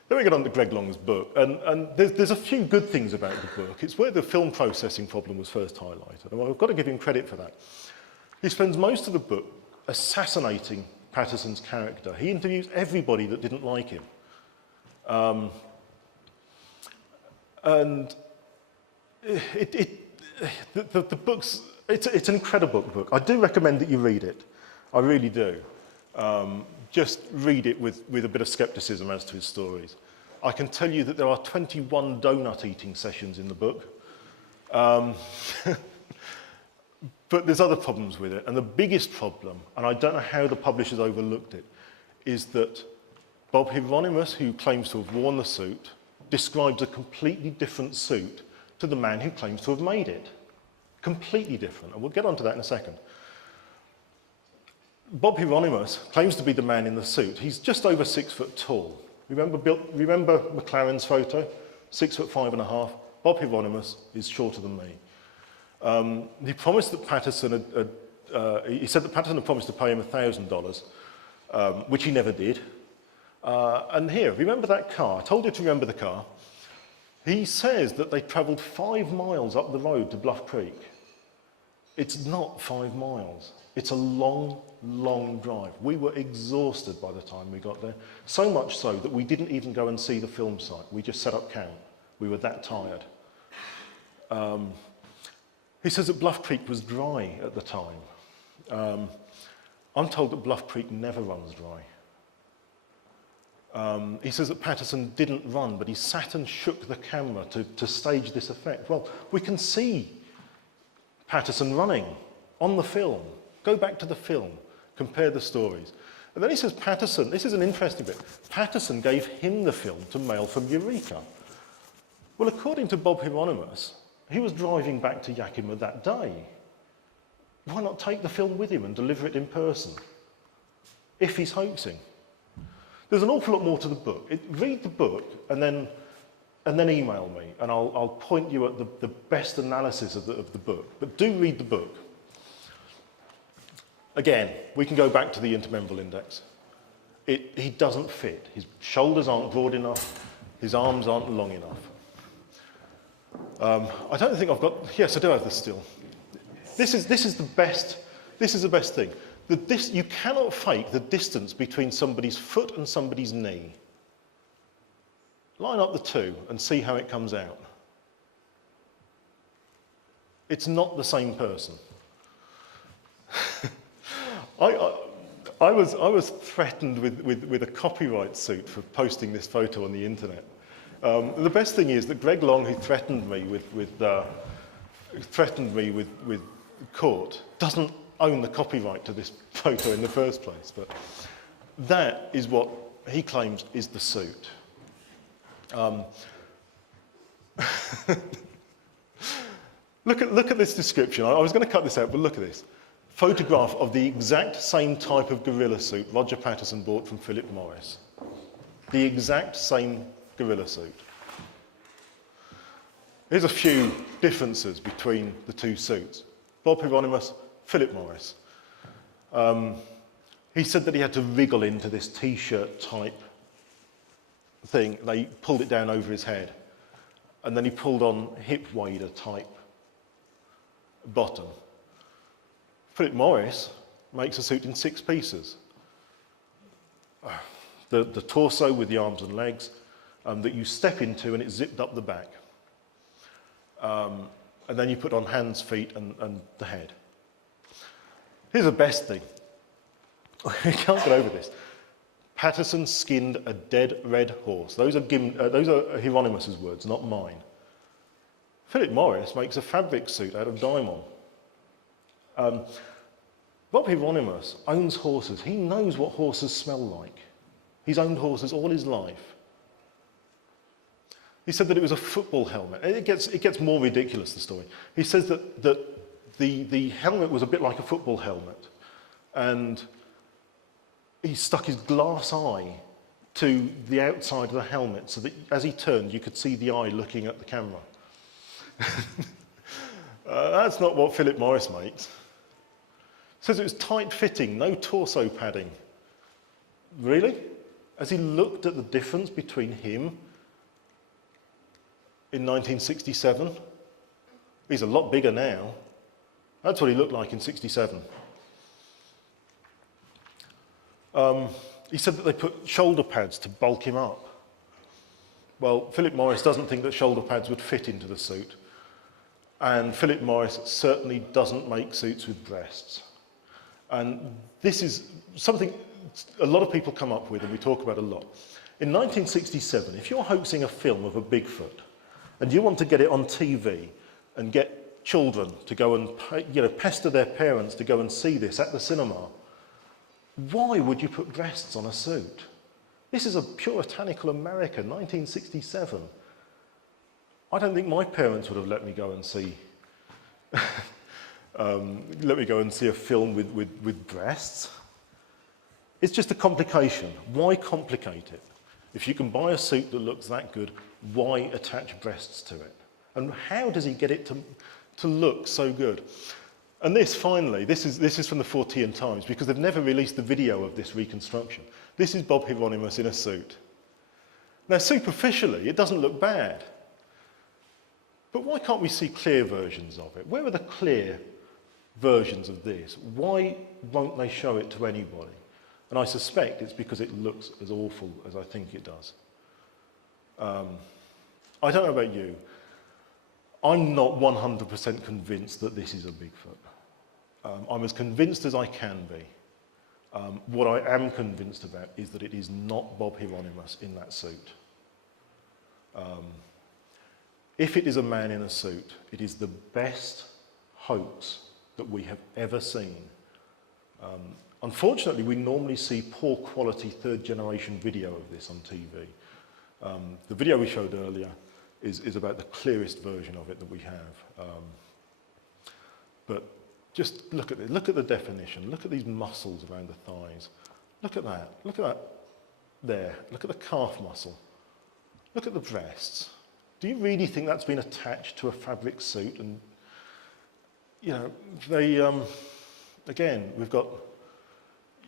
Then we get on to Greg Long's book, and there's a few good things about the book. It's where the film processing problem was first highlighted, and I've got to give him credit for that. He spends most of the book assassinating Patterson's character. He interviews everybody that didn't like him. And the book's, it's an incredible book. I do recommend that you read it. I really do. Just read it with a bit of skepticism as to his stories. I can tell you that there are 21 donut eating sessions in the book. But there's other problems with it. And the biggest problem, and I don't know how the publishers overlooked it, is that Bob Hieronymus, who claims to have worn the suit, describes a completely different suit to the man who claims to have made it. Completely different. And we'll get onto that in a second. Bob Hieronymus claims to be the man in the suit. He's just over 6 foot tall. Remember Mclaren's photo? 6'5.5". Bob Hieronymus is shorter than me. He promised that Patterson he said that Patterson had promised to pay him $1,000, which he never did. And here, remember that car? I told you to remember the car. He says that they travelled 5 miles up the road to Bluff Creek. It's not 5 miles. It's a long, long drive. We were exhausted by the time we got there, so much so that we didn't even go and see the film site. We just set up camp. We were that tired. He says that Bluff Creek was dry at the time. I'm told that Bluff Creek never runs dry. He says that Patterson didn't run, but he sat and shook the camera to stage this effect. Well, we can see Patterson running on the film. Go back to the film, compare the stories. And then he says Patterson, this is an interesting bit, Patterson gave him the film to mail from Eureka. Well, according to Bob Hieronymus, he was driving back to Yakima that day. Why not take the film with him and deliver it in person, if he's hoaxing? There's an awful lot more to the book. Read the book and then email me, and I'll point you at the best analysis of the book. But do read the book. Again, we can go back to the intermembral index. He doesn't fit. His shoulders aren't broad enough. His arms aren't long enough. I don't think I've got... Yes, I do have this still. This is the best. This is the best thing. You cannot fake the distance between somebody's foot and somebody's knee. Line up the two and see how it comes out. It's not the same person. I was threatened with a copyright suit for posting this photo on the internet. The best thing is that Greg Long, who threatened me with court, doesn't own the copyright to this photo in the first place, but that is what he claims is the suit. Look at this description. I was going to cut this out, but look at this. Photograph of the exact same type of gorilla suit Roger Patterson bought from Philip Morris. The exact same gorilla suit. Here's a few differences between the two suits. Bob Hieronymus, Philip Morris. He said that he had to wriggle into this T-shirt type thing. They pulled it down over his head. And then he pulled on hip wader type bottom. Philip Morris makes a suit in 6 pieces. The torso with the arms and legs that you step into and it's zipped up the back. And then you put on hands, feet and the head. Here's the best thing. I can't get over this. Patterson skinned a dead red horse. Those are Hieronymus's words, not mine. Philip Morris makes a fabric suit out of diamond. Bob Hieronymus owns horses. He knows what horses smell like. He's owned horses all his life. He said that it was a football helmet. It gets more ridiculous, the story. He says that the helmet was a bit like a football helmet. And he stuck his glass eye to the outside of the helmet so that as he turned, you could see the eye looking at the camera. That's not what Philip Morris makes. Says it was tight-fitting, no torso padding. Really? As he looked at the difference between him in 1967, he's a lot bigger now. That's what he looked like in 67. He said that they put shoulder pads to bulk him up. Well, Philip Morris doesn't think that shoulder pads would fit into the suit. And Philip Morris certainly doesn't make suits with breasts. And this is something a lot of people come up with and we talk about a lot. In 1967, if you're hoaxing a film of a Bigfoot and you want to get it on TV and get children to go and pester their parents to go and see this at the cinema, why would you put breasts on a suit? This is a puritanical America, 1967. I don't think my parents would have let me go and see a film with breasts. It's just a complication. Why complicate it? If you can buy a suit that looks that good, why attach breasts to it? And how does he get it to look so good? And this, finally, this is from the Fortean Times, because they've never released the video of this reconstruction. This is Bob Hieronymus in a suit. Now, superficially, it doesn't look bad. But why can't we see clear versions of it? Where are the clear versions of this? Why won't they show it to anybody? And I suspect it's because it looks as awful as I think it does. I don't know about you. I'm not 100% convinced that this is a Bigfoot. I'm as convinced as I can be. What I am convinced about is that it is not Bob Hieronymus in that suit. If it is a man in a suit, it is the best hoax that we have ever seen. Unfortunately, we normally see poor quality third generation video of this on TV. The video we showed earlier is about the clearest version of it that we have. But just look at it. Look at the definition. Look at these muscles around the thighs. Look at that. Look at that there. Look at the calf muscle. Look at the breasts. Do you really think that's been attached to a fabric suit? And, you know, they, again, we've got,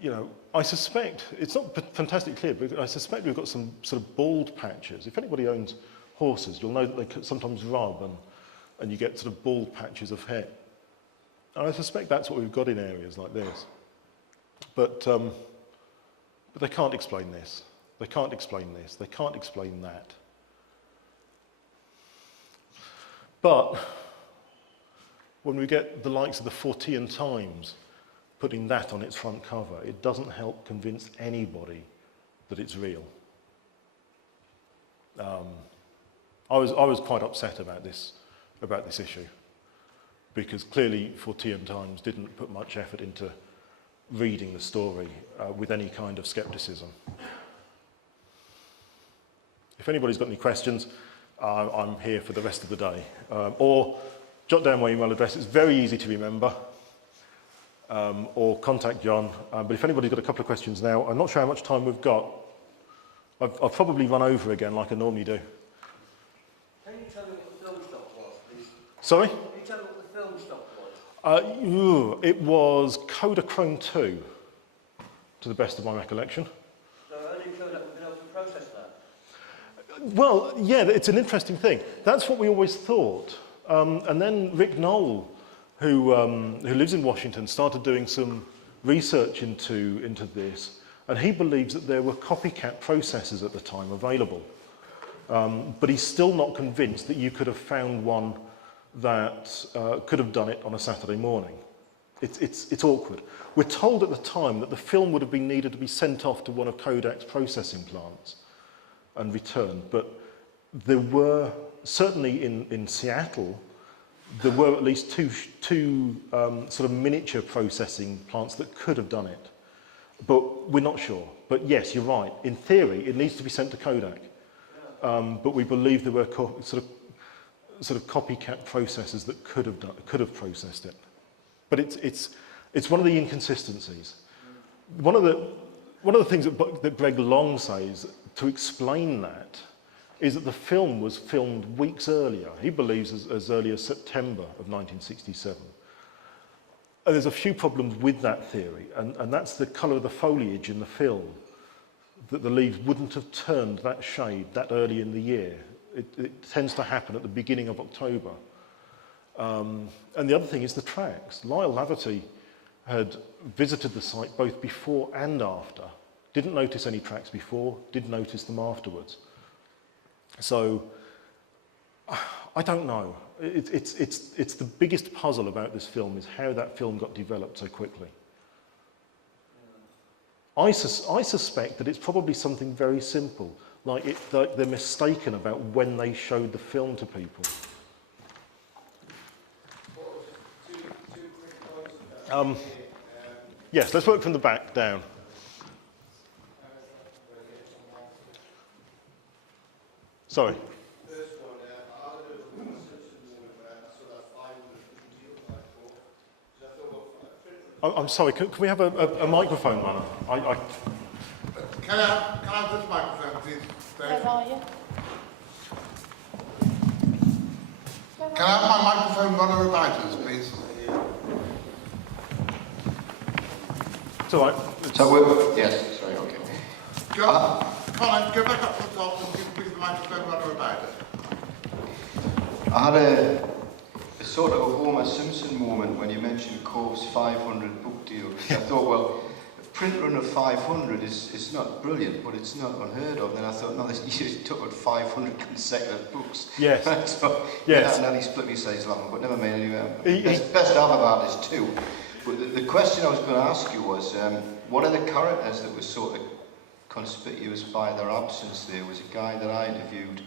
you know, I suspect, it's not fantastically clear, but I suspect we've got some sort of bald patches. If anybody owns horses, you'll know that they sometimes rub and you get sort of bald patches of hair. And I suspect that's what we've got in areas like this. But they can't explain this. They can't explain this. They can't explain that. But when we get the likes of the Fortean Times putting that on its front cover, it doesn't help convince anybody that it's real. I was quite upset about this issue. because clearly 4TM Times didn't put much effort into reading the story with any kind of scepticism. If anybody's got any questions, I'm here for the rest of the day. Or jot down my email address, it's very easy to remember, or contact John. But if anybody's got a couple of questions now, I'm not sure how much time we've got. I've probably run over again like I normally do. Can you tell me what the film stock was, please? Sorry? Can you tell me what the film stock was? It was Kodachrome 2, to the best of my recollection. So only Kodak would be able to process that? Well, yeah, it's an interesting thing. That's what we always thought. And then Rick Knoll, who lives in Washington, started doing some research into this, and he believes that there were copycat processors at the time available. But he's still not convinced that you could have found one that could have done it on a Saturday morning. It's awkward. We're told at the time that the film would have been needed to be sent off to one of Kodak's processing plants and returned, but there were, certainly in Seattle, there were at least two sort of miniature processing plants that could have done it. But we're not sure. But yes, you're right. In theory, it needs to be sent to Kodak. But we believe there were sort of copycat processors that could have processed it. But it's one of the inconsistencies. One of the things that Greg Long says to explain that is that the film was filmed weeks earlier. He believes as early as September of 1967. And there's a few problems with that theory, and that's the colour of the foliage in the film, that the leaves wouldn't have turned that shade that early in the year. It tends to happen at the beginning of October. And the other thing is the tracks. Lyle Laverty had visited the site both before and after. Didn't notice any tracks before, did notice them afterwards. So, I don't know. It's the biggest puzzle about this film is how that film got developed so quickly. I suspect that it's probably something very simple, like they're mistaken about when they showed the film to people. Yes, let's work from the back down. Sorry. I'm sorry, can we have a microphone, man? Can I have this microphone, please? Where are you? Can I have my microphone runner about us, please? It's all right. Yes, sorry, okay. Colin, go back up to the top and give the microphone runner about us. I had a sort of a Homer Simpson moment when you mentioned Cove's 500 book deal. I thought, well, a print run of 500 is not brilliant, but it's not unheard of. Then I thought, no, you took out 500 consecutive books. Yes. So, yes. That nearly split me size long, but never mind anyway. Best I have about is two. But the question I was going to ask you was, one of the characters that was sort of conspicuous by their absence there was a guy that I interviewed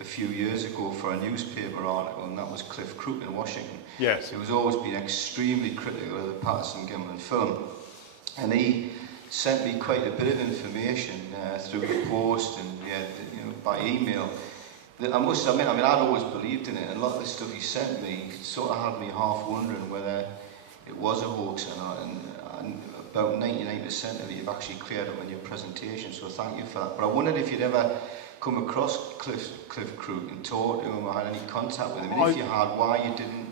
a few years ago for a newspaper article, and that was Cliff Crook in Washington. Yes. He was always been extremely critical of the Patterson Gimlin film, and he sent me quite a bit of information through the post and by email. That I must admit, I'd always believed in it, and a lot of the stuff he sent me sort of had me half wondering whether it was a hoax or not, and about 99% of it you've actually cleared up in your presentation, so thank you for that. But I wondered if you'd ever come across Cliff Crook and talked to him or had any contact with him, and if you had, why you didn't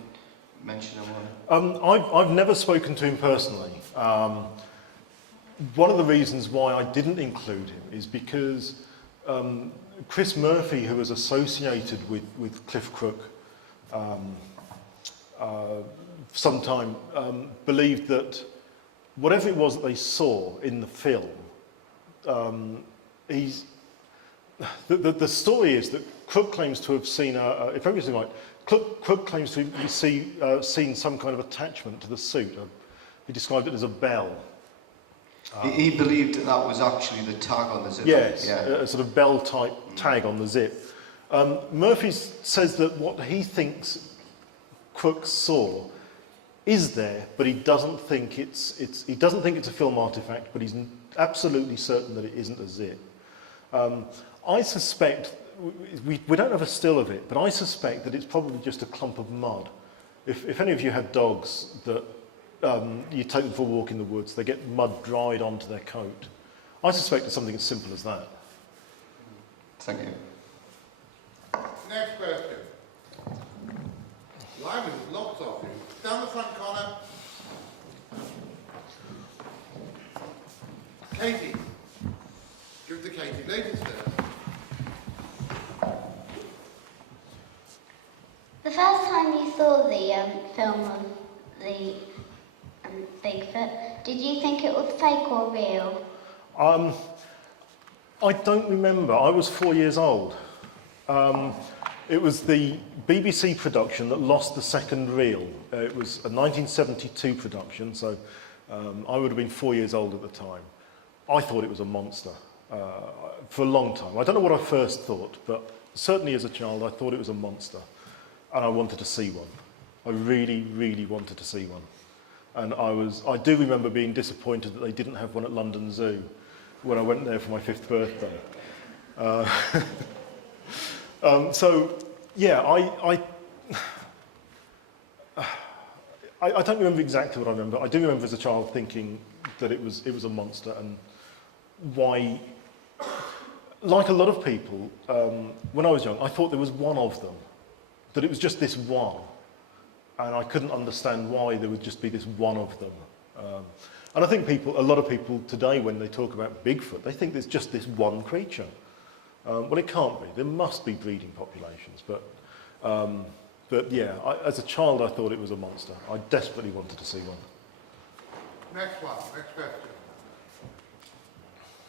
mention him on it? I've never spoken to him personally. One of the reasons why I didn't include him is because Chris Murphy, who was associated with Cliff Crook sometime, believed that whatever it was that they saw in the film, the story is that Crook claims to have seen, if everything's right, Crook claims to have seen some kind of attachment to the suit. He described it as a bell. He believed that was actually the tag on the zip. Yes, yeah. a sort of bell-type tag on the zip. Murphy says that what he thinks Crooks saw is there, but he doesn't think it's a film artifact, but he's absolutely certain that it isn't a zit. I suspect, we don't have a still of it, but I suspect that it's probably just a clump of mud. If any of you have dogs that you take them for a walk in the woods, they get mud dried onto their coat. I suspect it's something as simple as that. Thank you. Next question. Lively, lots of you. Down the front corner. Katie. Give it to Katie. Ladies first. The first time you saw the film of the Bigfoot, did you think it was fake or real? I don't remember. I was 4 years old. It was the BBC production that lost the second reel. It was a 1972 production, so I would have been 4 years old at the time. I thought it was a monster for a long time. I don't know what I first thought, but certainly as a child I thought it was a monster, and I wanted to see one. I really, really wanted to see one. And I do remember being disappointed that they didn't have one at London Zoo when I went there for my 5th birthday. So, yeah, I don't remember exactly what I remember. I do remember as a child thinking that it was a monster, and why, like a lot of people, when I was young, I thought there was one of them, that it was just this one, and I couldn't understand why there would just be this one of them. And I think a lot of people today, when they talk about Bigfoot, they think there's just this one creature. Well, it can't be. There must be breeding populations. But yeah, as a child, I thought it was a monster. I desperately wanted to see one. Next one. Next question.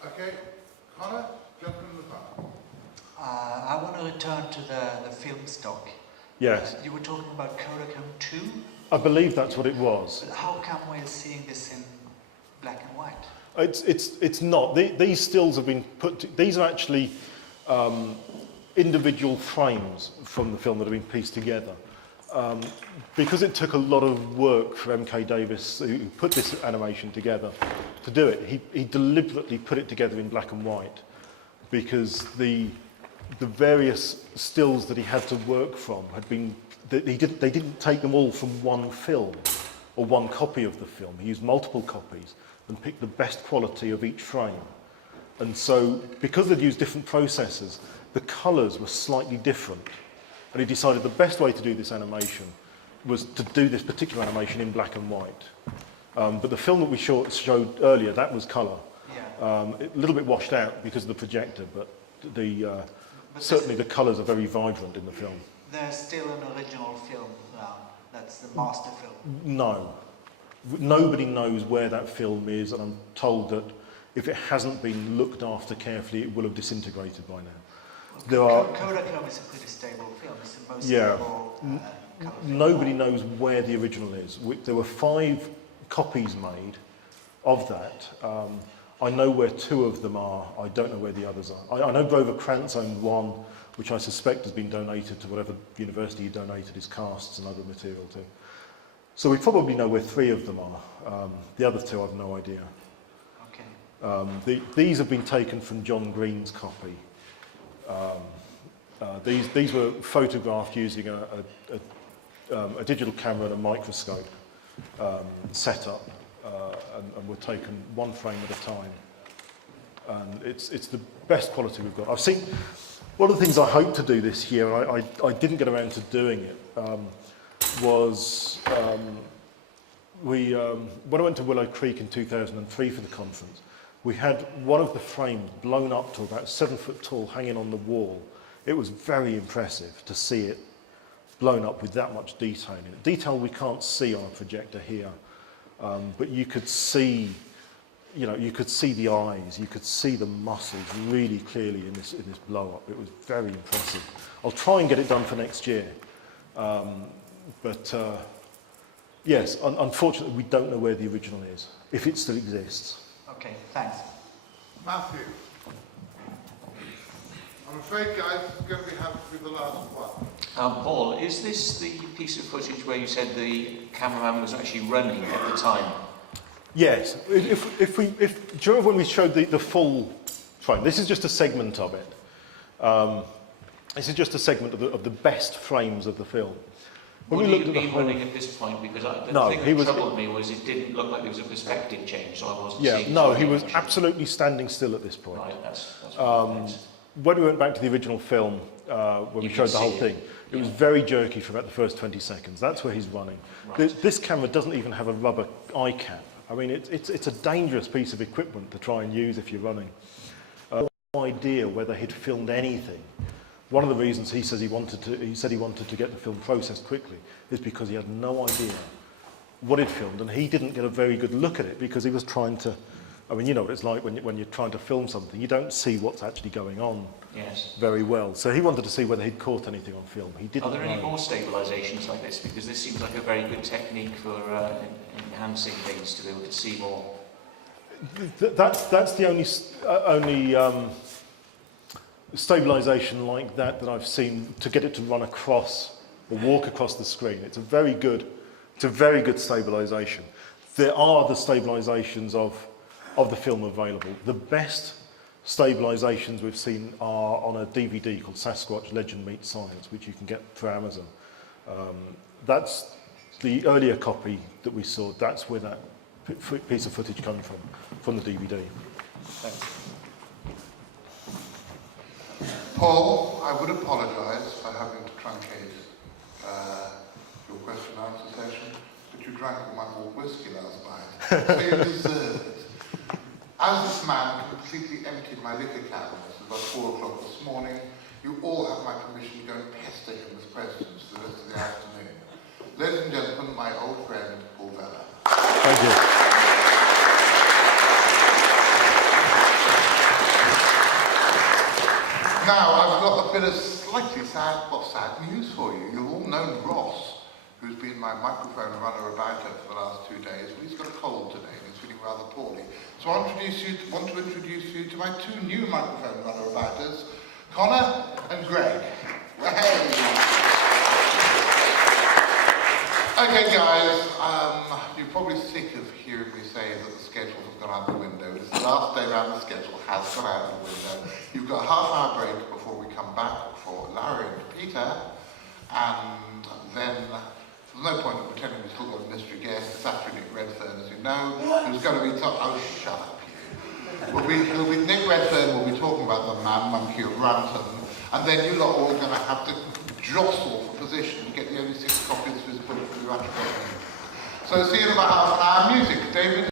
Okay. Connor, gentleman in the front. I want to return to the film stock. Yes. You were talking about Kodachrome 2? I believe that's what it was. But how come we're seeing this in black and white? It's not. These stills have been these are actually individual frames from the film that have been pieced together. Because it took a lot of work for M.K. Davis, who put this animation together, to do it. He deliberately put it together in black and white, because the various stills that he had to work from had been, they didn't take them all from one film or one copy of the film. He used multiple copies and picked the best quality of each frame. And so, because they'd used different processes, the colours were slightly different. And he decided the best way to do this animation was to do this particular animation in black and white. But the film that we showed earlier, that was colour. Yeah. A little bit washed out because of the projector, but certainly the colours are very vibrant in the film. There's still an original film around. That's the master film. No. Nobody knows where that film is, and I'm told that if it hasn't been looked after carefully, it will have disintegrated by now. Kodachrome is a pretty stable film. It's the most stable colour film. Nobody knows where the original is. There were 5 copies made of that. I know where 2 of them are. I don't know where the others are. I know Grover Krantz owned one, which I suspect has been donated to whatever university he donated his casts and other material to. So we probably know where 3 of them are. The other 2, I've no idea. Okay. These have been taken from John Green's copy. These were photographed using a digital camera and a microscope setup, and were taken one frame at a time. And it's the best quality we've got. I've seen one of the things I hoped to do this year, and I didn't get around to doing it, was when I went to Willow Creek in 2003 for the conference, we had one of the frames blown up to about 7 foot tall, hanging on the wall. It was very impressive to see it blown up with that much detail in it. Detail we can't see on a projector here, but you could see, you could see the eyes, you could see the muscles really clearly in this blow up. It was very impressive. I'll try and get it done for next year, but yes, unfortunately we don't know where the original is, if it still exists. Okay, thanks. Matthew. I'm afraid, guys, this is going to have to be the last one. Paul, is this the piece of footage where you said the cameraman was actually running at the time? Yes. Do you remember when we showed the full frame? This is just a segment of it. This is just a segment of the best frames of the film. Would he have been running at this point? Because the thing that troubled me was it didn't look like there was a perspective change, so I wasn't seeing... No, he was absolutely standing still at this point. Right, that's what when we went back to the original film, when we showed the whole thing, it was very jerky for about the first 20 seconds. That's where he's running. Right. This camera doesn't even have a rubber eye cap. I mean, it's a dangerous piece of equipment to try and use if you're running. No idea whether he'd filmed anything. One of the reasons he said he wanted to get the film processed quickly is because he had no idea what he'd filmed, and he didn't get a very good look at it because he was trying to. I mean, you know what it's like when you're trying to film something, you don't see what's actually going on very well. So he wanted to see whether he'd caught anything on film. He didn't. Are there any more stabilisations like this? Because this seems like a very good technique for enhancing things to be able to see more. That's the only stabilisation like that I've seen to get it to run across or walk across the screen. It's a very good stabilisation. There are the stabilisations of the film available. The best stabilisations we've seen are on a DVD called Sasquatch Legend Meets Science, which you can get through Amazon. That's the earlier copy that we saw. That's where that piece of footage comes from the DVD. Thanks. Paul, I would apologise for having to truncate your question and answer session, but you drank all my malt whiskey last night, so you deserve it. As this man completely emptied my liquor cabinets about 4 o'clock this morning, you all have my permission to go and pester him with questions for the rest of the afternoon. Ladies and gentlemen, my old friend, Paul Vella. Thank you. Now, I've got a bit of slightly sad news for you. You've all known Ross, who's been my microphone runner about for the last 2 days. Well, he's got a cold today and he's feeling rather poorly. So I want to introduce you to my 2 new microphone runner abouters, Connor and Greg. Hey! Okay, guys, you're probably sick of hearing me say that the schedule has gone out the window. It's the last day round, the schedule has gone out the window. You've got a half-hour break before we come back for Larry and Peter, and then there's no point in pretending we've still got a mystery guest. It's actually Nick Redfern, as you know, who's going to be oh, shut up, you. It'll be Nick Redfern will be talking about the man-monkey of Ranton, and then you lot are all going to have to jostle for position to get the only 6 copies of his book for the Ranton. So see you in about half an hour. Music, David.